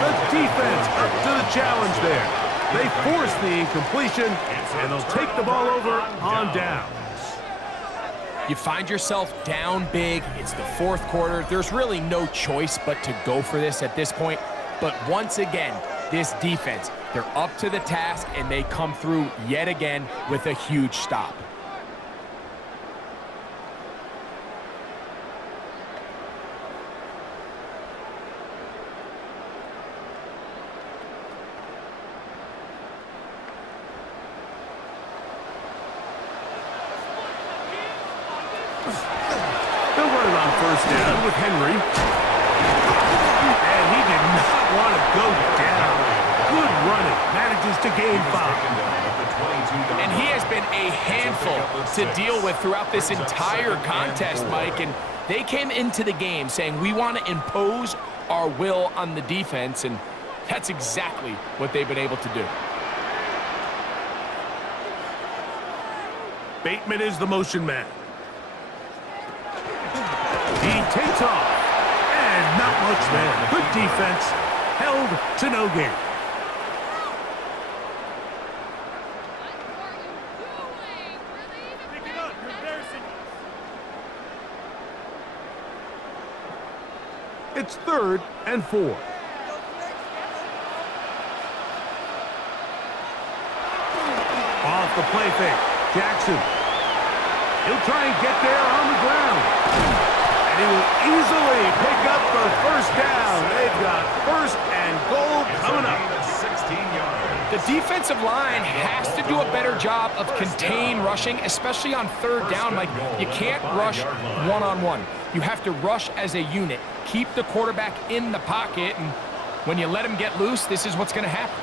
The defense up to the challenge there. They force the incompletion, and they'll take the ball over on down. You find yourself down big. It's the 4th quarter. There's really no choice but to go for this at this point. But once again, this defense, they're up to the task, and they come through yet again with a huge stop. They'll run it on 1st down with Henry. And he did not want to go down. Good running. Manages to gain 5. And he has been a handful to deal with throughout this entire contest, Mike. And they came into the game saying, we want to impose our will on the defense. And That's exactly what they've been able to do. Bateman is the motion man. He takes off. And not much there. Good defense. Held to no gain. It's 3rd and 4. Off the play fake. Jackson. He'll try and get there on the ground. And he will easily pick up the first down. They've got 1st and goal coming up. 16 yards. The defensive line has to do a better job of contain rushing, especially on 3rd down. Like, you can't rush one-on-one. You have to rush as a unit. Keep the quarterback in the pocket, and when you let him get loose, this is what's going to happen.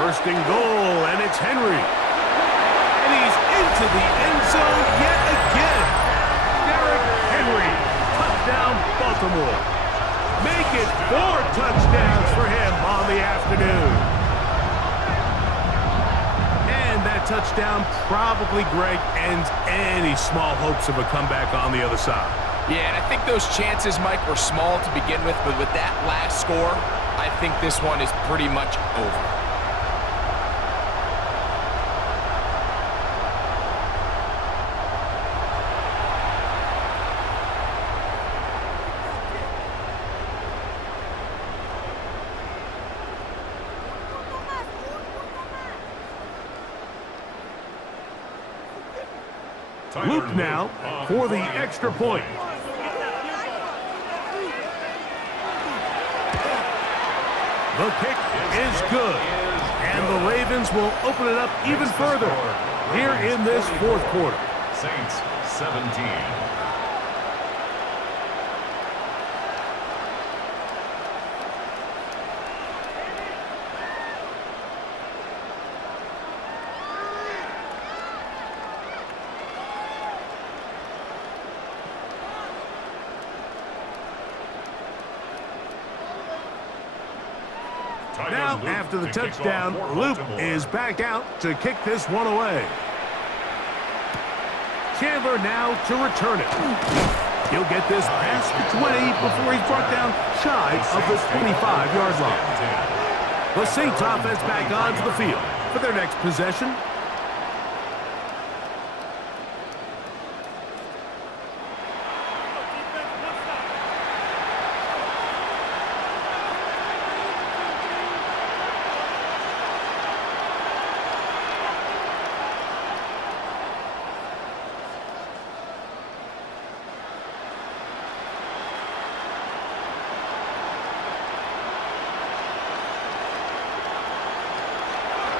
1st and goal, and it's Henry. And he's into the end zone yet again. Derrick Henry, touchdown Baltimore. Make it 4 touchdowns for him on the afternoon. And that touchdown probably, Greg, ends any small hopes of a comeback on the other side. Yeah, and I think those chances, Mike, were small to begin with, but with that last score, I think this one is pretty much over. Luke now for the extra point. The kick is good, and the Ravens will open it up even further here in this 4th quarter. Saints 17. Now, after the touchdown, Luke is back out to kick this one away. Chandler now to return it. He'll get this past the 20 before he's brought down shy of the 25-yard line. The Saints offense back onto the field for their next possession.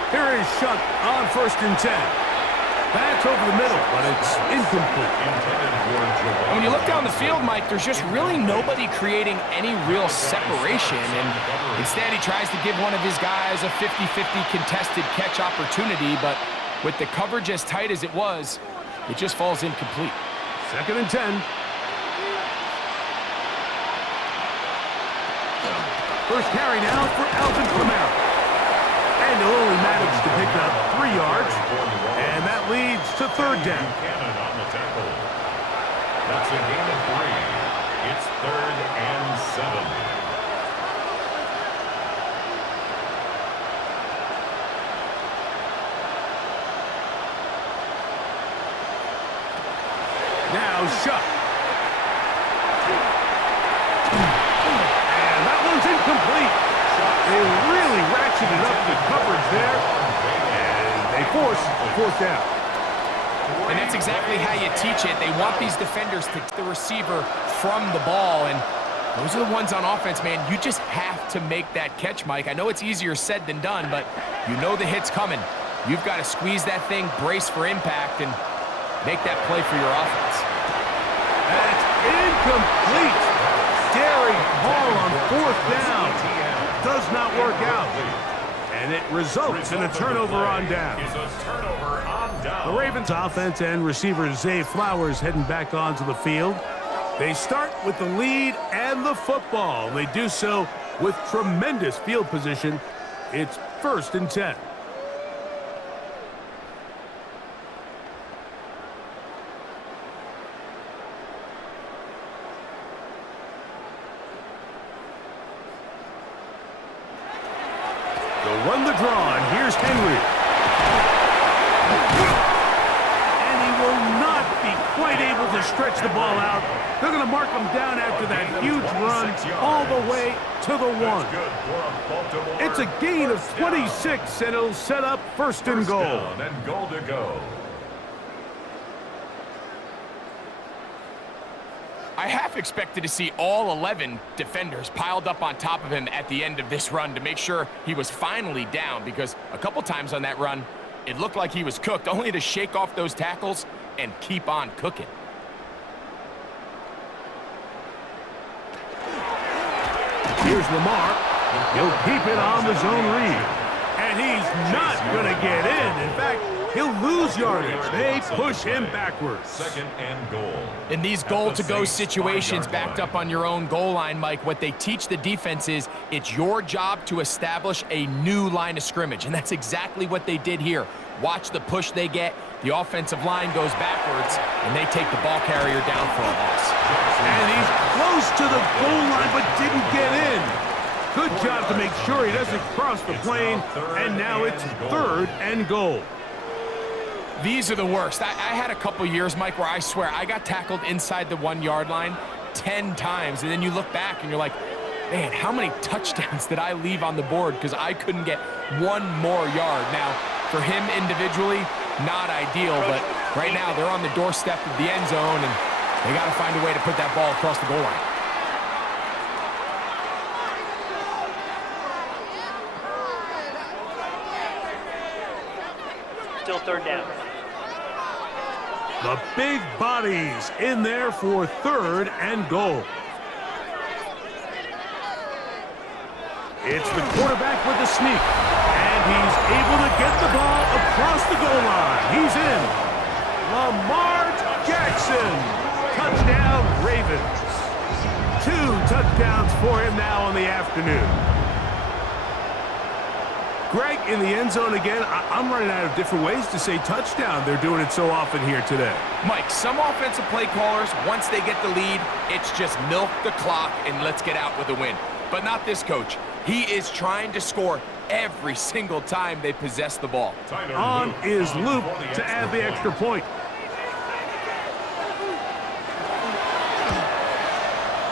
Here is Shuck on 1st and 10. That's over the middle, but it's incomplete. And when you look down the field, Mike, there's just really nobody creating any real separation. And instead, he tries to give one of his guys a 50-50 contested catch opportunity. But with the coverage as tight as it was, it just falls incomplete. 2nd and 10. First carry now for Alvin Kamara. And he'll only manage to pick up 3 yards, and that leads to 3rd down. On the tackle. That's a gain of 3. It's 3rd and 7. Now Shuck. And that one's incomplete. They really ratcheted up the coverage there, and they force 4th down. And that's exactly how you teach it. They want these defenders to get the receiver from the ball, and those are the ones on offense, man. You just have to make that catch, Mike. I know it's easier said than done, but you know the hit's coming. You've got to squeeze that thing, brace for impact, and make that play for your offense. That's incomplete. Daring Hall on 4th down. Does not work out. And it results in a turnover on down. The Ravens offense and receiver Zay Flowers heading back onto the field. They start with the lead and the football. They do so with tremendous field position. It's 1st and 10. They'll run the draw, and here's Henry. And he will not be quite able to stretch the ball out. They're going to mark him down after that huge run all the way to the 1. It's a gain of 26, and it'll set up 1st and goal. And goal to go. I half expected to see all 11 defenders piled up on top of him at the end of this run to make sure he was finally down, because a couple times on that run, it looked like he was cooked, only to shake off those tackles and keep on cooking. Here's Lamar. He'll keep it on the zone read. And he's not going to get in. In fact, he'll lose yardage. They push him backwards. 2nd and goal. In these goal-to-go situations backed up on your own goal line, Mike, what they teach the defense is it's your job to establish a new line of scrimmage, and that's exactly what they did here. Watch the push they get. The offensive line goes backwards, and they take the ball carrier down for a loss. And he's close to the goal line, but didn't get in. Good job to make sure he doesn't cross the plane, and now it's 3rd and goal. These are the worst. I had a couple years, Mike, where I swear I got tackled inside the 1-yard line 10 times, and then you look back and you're like, man, how many touchdowns did I leave on the board because I couldn't get one more yard? Now, for him individually, not ideal, but right now they're on the doorstep of the end zone, and they got to find a way to put that ball across the goal line. Still 3rd down. The big bodies in there for 3rd and goal. It's the quarterback with the sneak, and he's able to get the ball across the goal line. He's in. Lamar Jackson. Touchdown, Ravens. 2 touchdowns for him now on the afternoon. Greg, in the end zone again, I'm running out of different ways to say touchdown. They're doing it so often here today. Mike, some offensive play callers, once they get the lead, it's just milk the clock and let's get out with a win. But not this coach. He is trying to score every single time they possess the ball. On is Luke to add the extra point.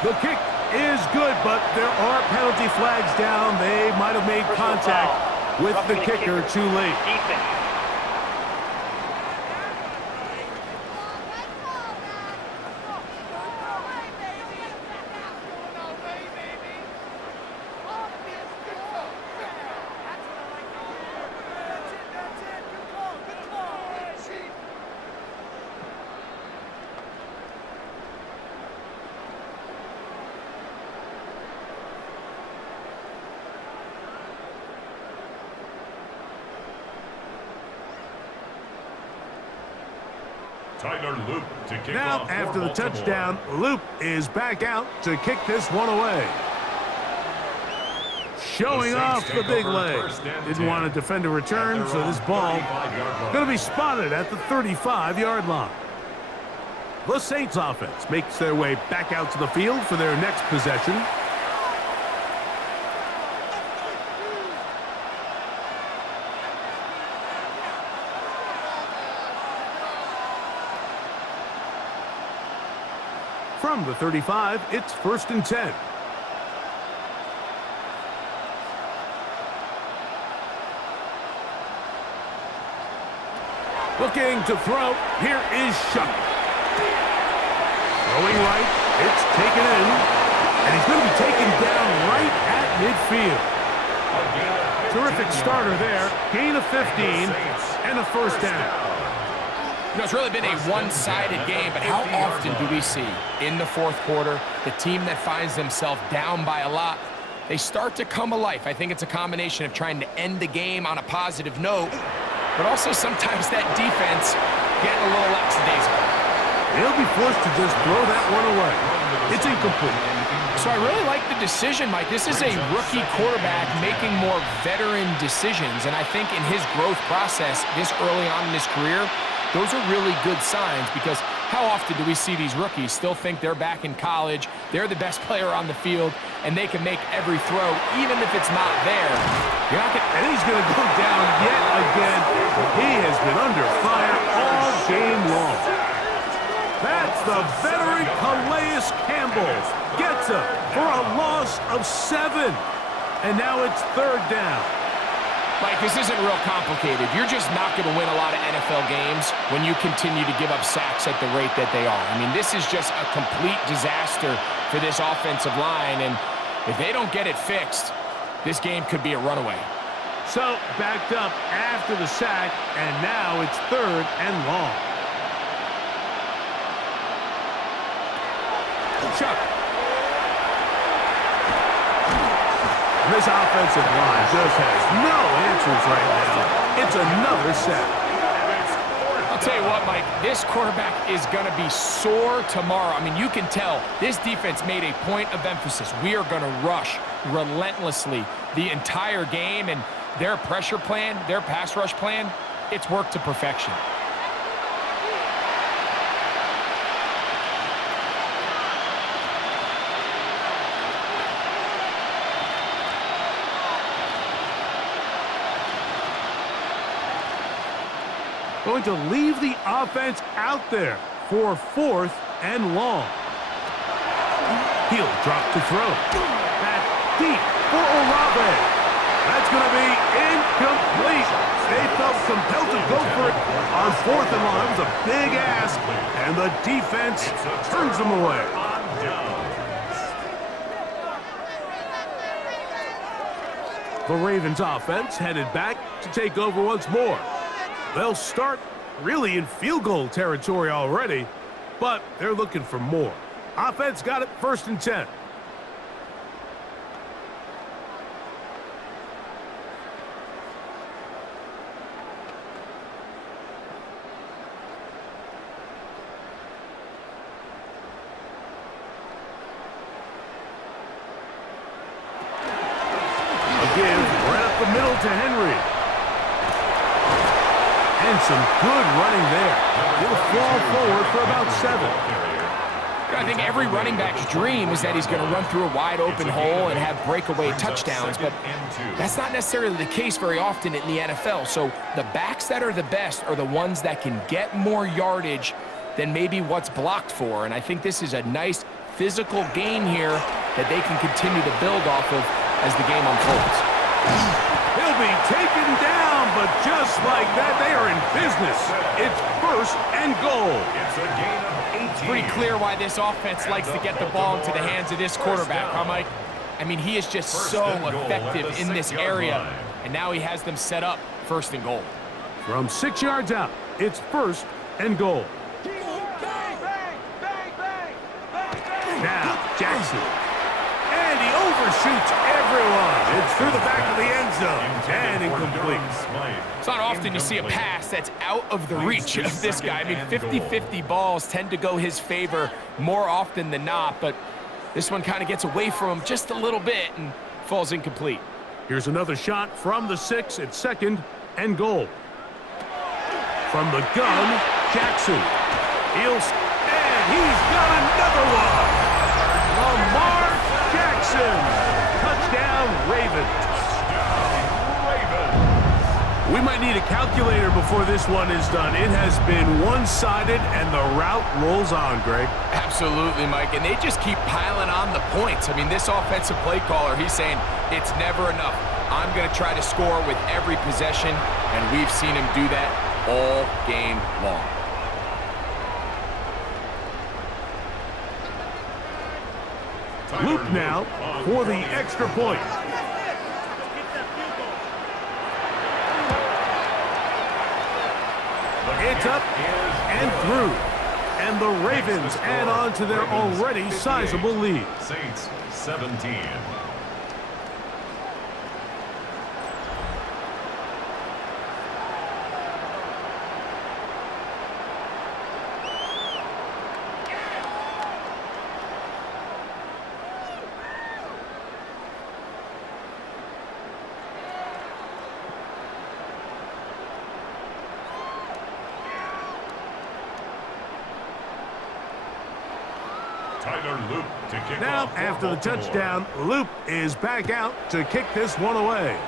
The kick is good, but there are penalty flags down. They might have made contact with the kicker too late. Defense. Tyler Loop to kick Now, off after the Baltimore. touchdown, Loop is back out to kick this one away. Showing The off Saints the take big over leg. 1st and Didn't 10. want to defend a return, At so their this own ball 35-yard line. going to be spotted at the 35-yard line. The Saints offense makes their way back out to the field for their next possession. From the 35, it's 1st and 10. Looking to throw. Here is Shuck. Throwing right. It's taken in. And he's going to be taken down right at midfield. Terrific starter there. Gain of 15 and a 1st down. You know, it's really been a one-sided game, but how often do we see in the 4th quarter the team that finds themselves down by a lot, they start to come alive? I think it's a combination of trying to end the game on a positive note, but also sometimes that defense getting a little lackadaisical. They'll be forced to just throw that one away. It's incomplete. So I really like the decision, Mike. This is a rookie quarterback making more veteran decisions, and I think in his growth process this early on in his career, those are really good signs, because how often do we see these rookies still think they're back in college, they're the best player on the field, and they can make every throw, even if it's not there. And he's going to go down yet again. He has been under fire all game long. That's the veteran Calais Campbell. Gets up for a loss of 7. And now it's 3rd down. Mike, this isn't real complicated. You're just not going to win a lot of NFL games when you continue to give up sacks at the rate that they are. I mean, this is just a complete disaster for this offensive line, and if they don't get it fixed, this game could be a runaway. So, backed up after the sack, and now it's 3rd and long. Chuck. This offensive line just has no answers right now. It's another sack. I'll tell you what, Mike, this quarterback is going to be sore tomorrow. I mean, you can tell this defense made a point of emphasis. We are going to rush relentlessly the entire game, and their pressure plan, their pass rush plan, it's worked to perfection. Going to leave the offense out there for 4th and long. He'll drop to throw. Back deep for Olave. That's going to be incomplete. They felt compelled to go for it on 4th and long. It was a big ask, and the defense turns them away. The Ravens offense headed back to take over once more. They'll start really in field goal territory already, but they're looking for more. Offense got it 1st and 10. Again, right up the middle to Henry. And some good running there. He'll fall forward for about 7. I think every running back's dream is that he's going to run through a wide open hole and have breakaway touchdowns, but that's not necessarily the case very often in the NFL. So the backs that are the best are the ones that can get more yardage than maybe what's blocked for. And I think this is a nice physical gain here that they can continue to build off of as the game unfolds. He'll be taken down, but just like that, they are in business. It's 1st and goal. It's a gain of 18. Pretty clear why this offense likes to get the ball into the hands of this quarterback, huh, Mike? I mean, he is just so effective in this area, and now he has them set up 1st and goal. From 6 yards out, it's 1st and goal. Now, Jackson. And he overshoots everyone. It's through the back of the end zone and incomplete. It's not often you see a pass that's out of the reach of this guy. I mean, 50-50 balls tend to go his favor more often than not, but this one kind of gets away from him just a little bit and falls incomplete. Here's another shot from the 6 at 2nd and goal. From the gun, Jackson. And he's got another one. Lamar Jackson. Touchdown, Ravens. We might need a calculator before this one is done. It has been one-sided, and the route rolls on, Greg. Absolutely, Mike, and they just keep piling on the points. I mean, this offensive play caller, he's saying it's never enough. I'm going to try to score with every possession, and we've seen him do that all game long. Luke now for the extra point. It's up and through. And the Ravens add on to their already sizable lead. Saints 17. Tyler Loop to kick Now, off for after the Baltimore. touchdown, Loop is back out to kick this one away.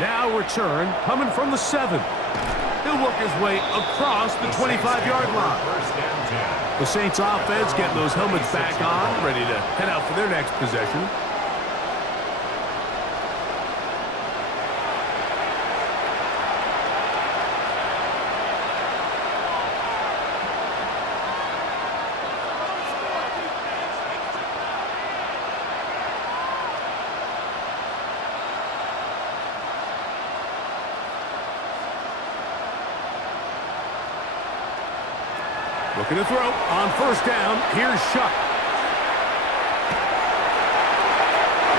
Now return coming from the 7. He'll work his way across the 25-yard line. First and 10. The Saints offense getting those helmets back on, ready to head out for their next possession. Looking to throw on first down. Here's Shuck.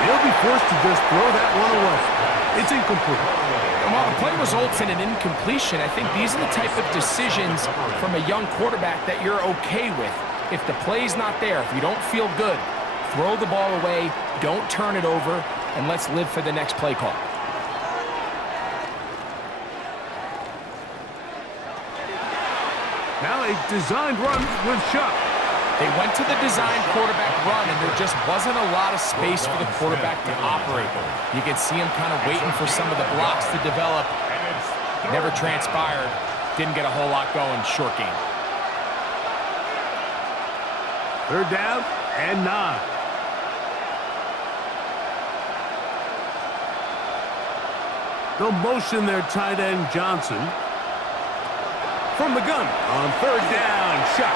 He'll be forced to just throw that one away. It's incomplete. And while the play results in an incompletion, I think these are the type of decisions from a young quarterback that you're okay with. If the play's not there, if you don't feel good, throw the ball away, don't turn it over, and let's live for the next play call. Now a designed run with Shuck. They went to the design quarterback run, and there just wasn't a lot of space for the quarterback to operate. You could see him kind of waiting for some of the blocks to develop. Never transpired. Didn't get a whole lot going. Short game. Third down and 9. They'll motion their tight end Johnson. From the gun on third down, Shuck.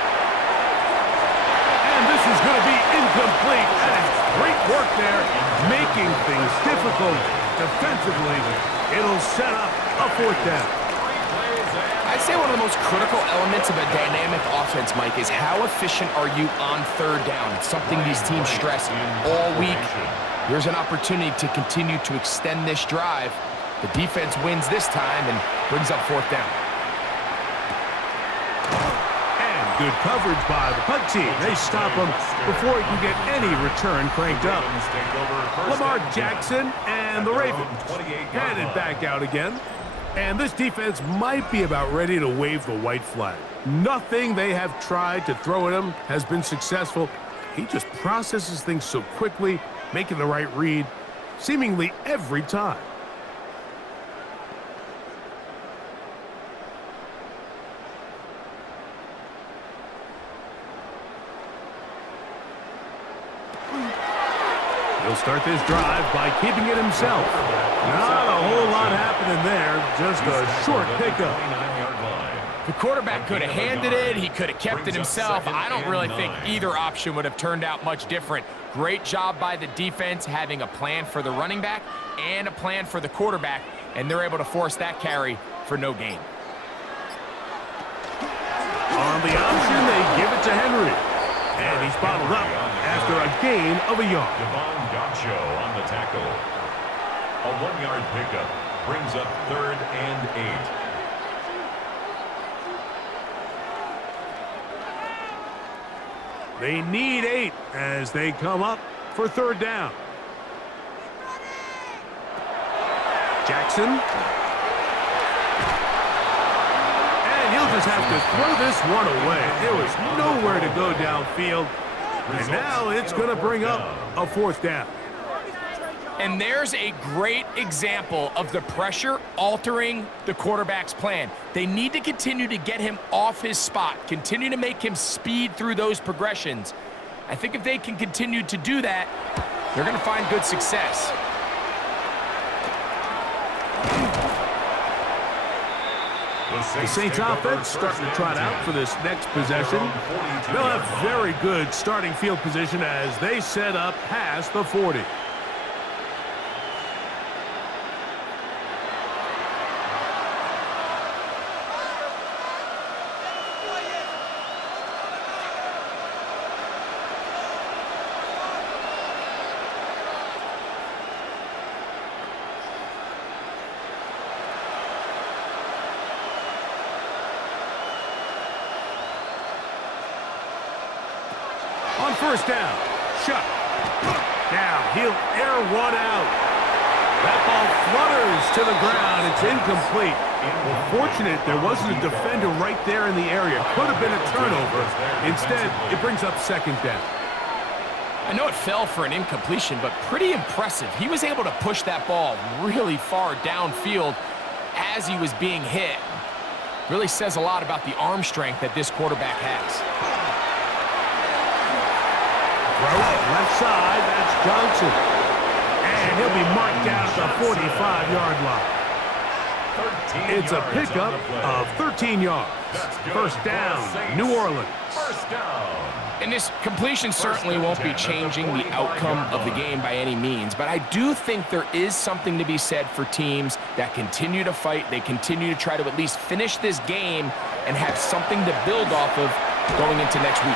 And this is going to be incomplete. That is great work there, making things difficult defensively. It'll set up a fourth down. I'd say one of the most critical elements of a dynamic offense, Mike, is how efficient are you on third down? It's something these teams stress all week. Here's an opportunity to continue to extend this drive. The defense wins this time and brings up fourth down. Good coverage by the punt team. They stop him before he can get any return cranked up. Lamar Jackson and the Ravens headed back out again. And this defense might be about ready to wave the white flag. Nothing they have tried to throw at him has been successful. He just processes things so quickly, making the right read, seemingly every time. He'll start this drive by keeping it himself. Not a whole lot happening there, just a short pickup. The quarterback could have handed it. He could have kept it himself. I don't really think either option would have turned out much different. Great job by the defense having a plan for the running back and a plan for the quarterback, and they're able to force that carry for no gain. On the option, they give it to Henry. And he's bottled up after a gain of a yard. On the tackle. A 1-yard pickup brings up 3rd and 8. They need 8 as they come up for third down. Jackson. And he'll just have to throw this one away. There was nowhere to go downfield. And now it's going to bring up a fourth down. And there's a great example of the pressure altering the quarterback's plan. They need to continue to get him off his spot, continue to make him speed through those progressions. I think if they can continue to do that, they're going to find good success. The Saints offense starting to trot out for this next possession. They'll have very good starting field position as they set up past the 40. On first down, Shuck. Now he'll air one out. That ball flutters to the ground. It's incomplete. Well, fortunate there wasn't a defender right there in the area. Could have been a turnover. Instead, it brings up second down. I know it fell for an incompletion, but pretty impressive. He was able to push that ball really far downfield as he was being hit. Really says a lot about the arm strength that this quarterback has. Throw left side, that's Johnson. And he'll be marked down at the 45-yard line. It's a pickup of 13 yards. First down, New Orleans. First down. And this completion certainly won't be changing the outcome of the game by any means, but I do think there is something to be said for teams that continue to fight. They continue to try to at least finish this game and have something to build off of going into next week.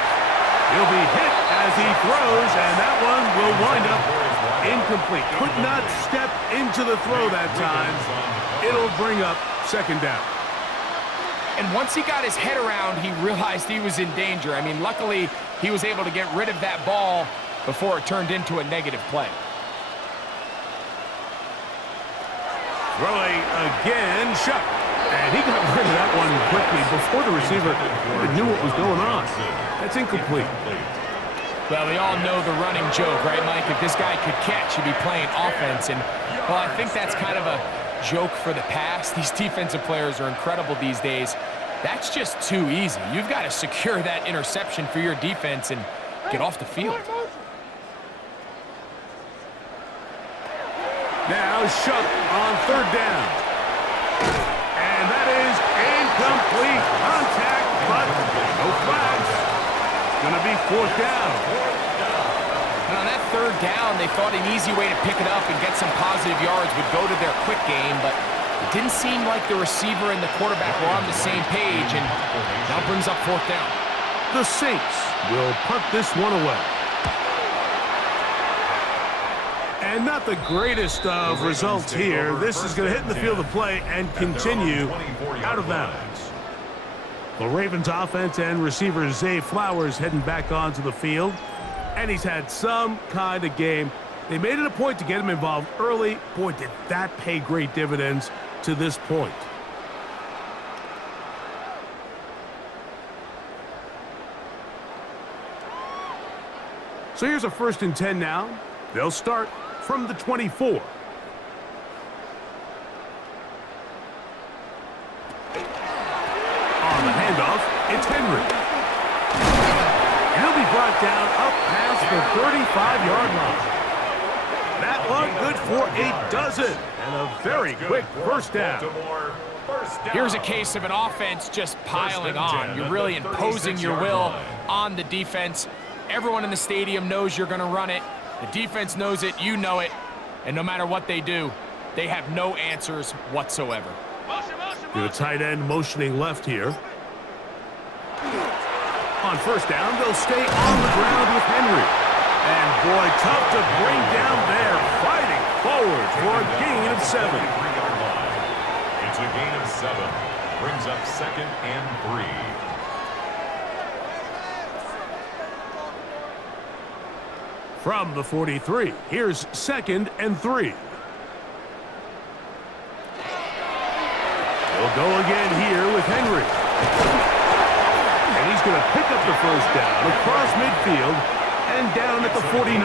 He'll be hit as he throws, and that one will wind up incomplete. Could not step into the throw that time. It'll bring up second down. And once he got his head around, he realized he was in danger. I mean, luckily, he was able to get rid of that ball before it turned into a negative play. Throwing again, shot. And he got rid of that one quickly before the receiver even knew what was going on. That's incomplete. Well, we all know the running joke, right, Mike? If this guy could catch, he'd be playing offense. And, well, I think that's kind of a joke for the past. These defensive players are incredible these days. That's just too easy. You've got to secure that interception for your defense and get off the field. Now Shuck on third down. And that is incomplete contact, but no flags. It's going to be fourth down. And on that third down, they thought an easy way to pick it up and get some positive yards would go to their quick game, but it didn't seem like the receiver and the quarterback were on the same page, and now brings up fourth down. The Saints will punt this one away. And not the greatest of results here. This is going to hit in the field of play and continue out of bounds. The Ravens offense and receiver Zay Flowers heading back onto the field. And he's had some kind of game. They made it a point to get him involved early. Boy, did that pay great dividends to this point. So here's a 1st and 10 now. They'll start from the 24. On the handoff, it's Henry. He'll be brought down up past the 35-yard line. That one good for a dozen and a very quick first down. Here's a case of an offense just piling on. You're really imposing your will on the defense. Everyone in the stadium knows you're going to run it. The defense knows it, you know it, and no matter what they do, they have no answers whatsoever. The tight end motioning left here. On first down, they'll stay on the ground with Henry. And boy, tough to bring down there, fighting forward for a gain of 7. It's a gain of 7. Brings up 2nd and 3. From the 43, here's 2nd and 3. They'll go again here with Henry. And he's going to pick up the first down across midfield and down at the 49.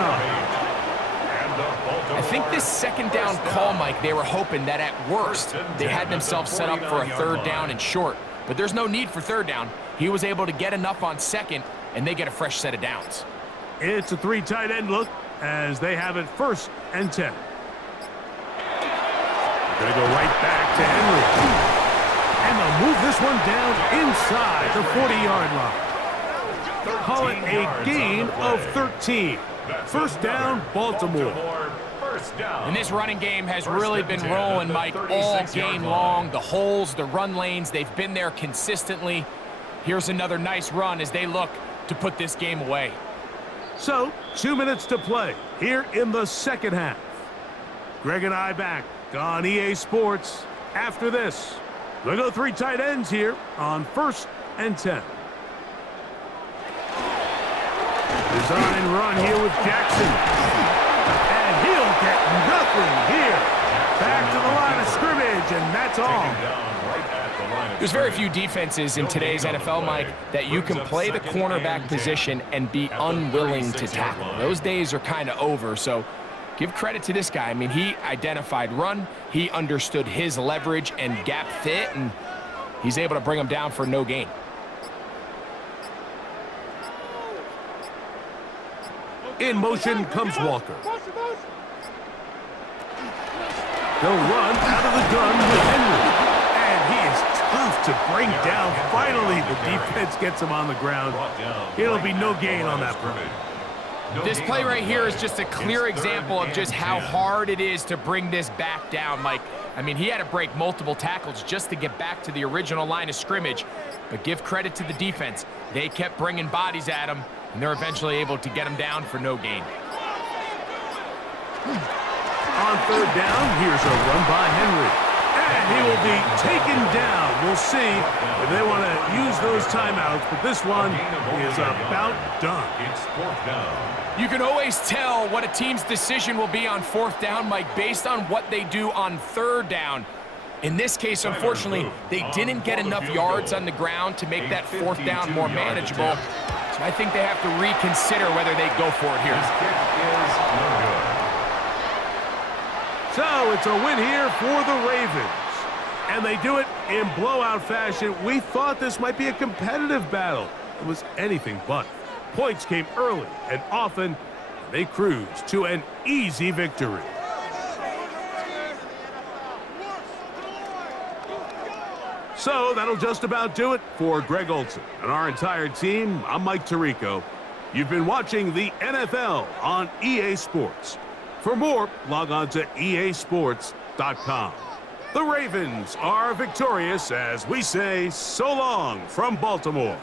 I think this 2nd down call, Mike, they were hoping that at worst they had themselves set up for a 3rd down and short. But there's no need for 3rd down. He was able to get enough on 2nd, and they get a fresh set of downs. It's a 3 tight end look as they have it 1st and 10. They're going to go right back to Henry. And they'll move this one down inside the 40-yard line. Call it a gain of 13. First down, Baltimore. And this running game has really been rolling, Mike, all game long. The holes, the run lanes, they've been there consistently. Here's another nice run as they look to put this game away. So, 2 minutes to play here in the second half. Greg and I back on EA Sports after this. We'll go 3 tight ends here on 1st and 10. Design run here with Jackson. And he'll get nothing here. Back to the line of scrimmage. advantage, and that's all. Taken down right at the line of There's very few scrimmage. defenses in No today's gain on the NFL, play. Mike, that you can Brings up play the second cornerback and 10 position and be at the unwilling to 36-yard tackle. line. Those days are kind of over, so give credit to this guy. I mean, he identified run, he understood his leverage and gap fit, and he's able to bring him down for no gain. In motion comes Walker. They'll run out of the gun with Henry. And he is tough to bring down. Finally, the defense gets him on the ground. Brought down It'll right be at no the gain line on of that play. scrimmage. No This gain play on the right here is play. just a clear It's example third of just and how 10. hard it is to bring this back down, Mike. I mean, he had to break multiple tackles just to get back to the original line of scrimmage. But give credit to the defense. They kept bringing bodies at him, and they're eventually able to get him down for no gain. On third down, here's a run by Henry. And he will be taken down. We'll see if they want to use those timeouts, but this one is about done. It's fourth down. You can always tell what a team's decision will be on fourth down, Mike, based on what they do on third down. In this case, unfortunately, they didn't get enough yards on the ground to make that fourth down more manageable. So I think they have to reconsider whether they go for it here. His kick is no good. So it's a win here for the Ravens. And they do it in blowout fashion. We thought this might be a competitive battle. It was anything but. Points came early and often. They cruised to an easy victory. So that'll just about do it for Greg Olson and our entire team. I'm Mike Tirico. You've been watching the NFL on EA Sports. For more, log on to easports.com. The Ravens are victorious as we say so long from Baltimore.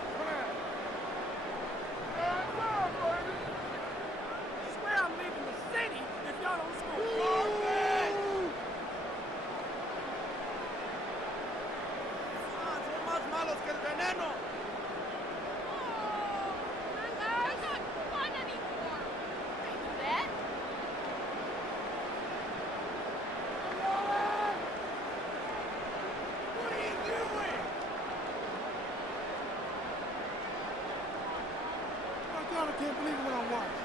I can't believe what I'm watching.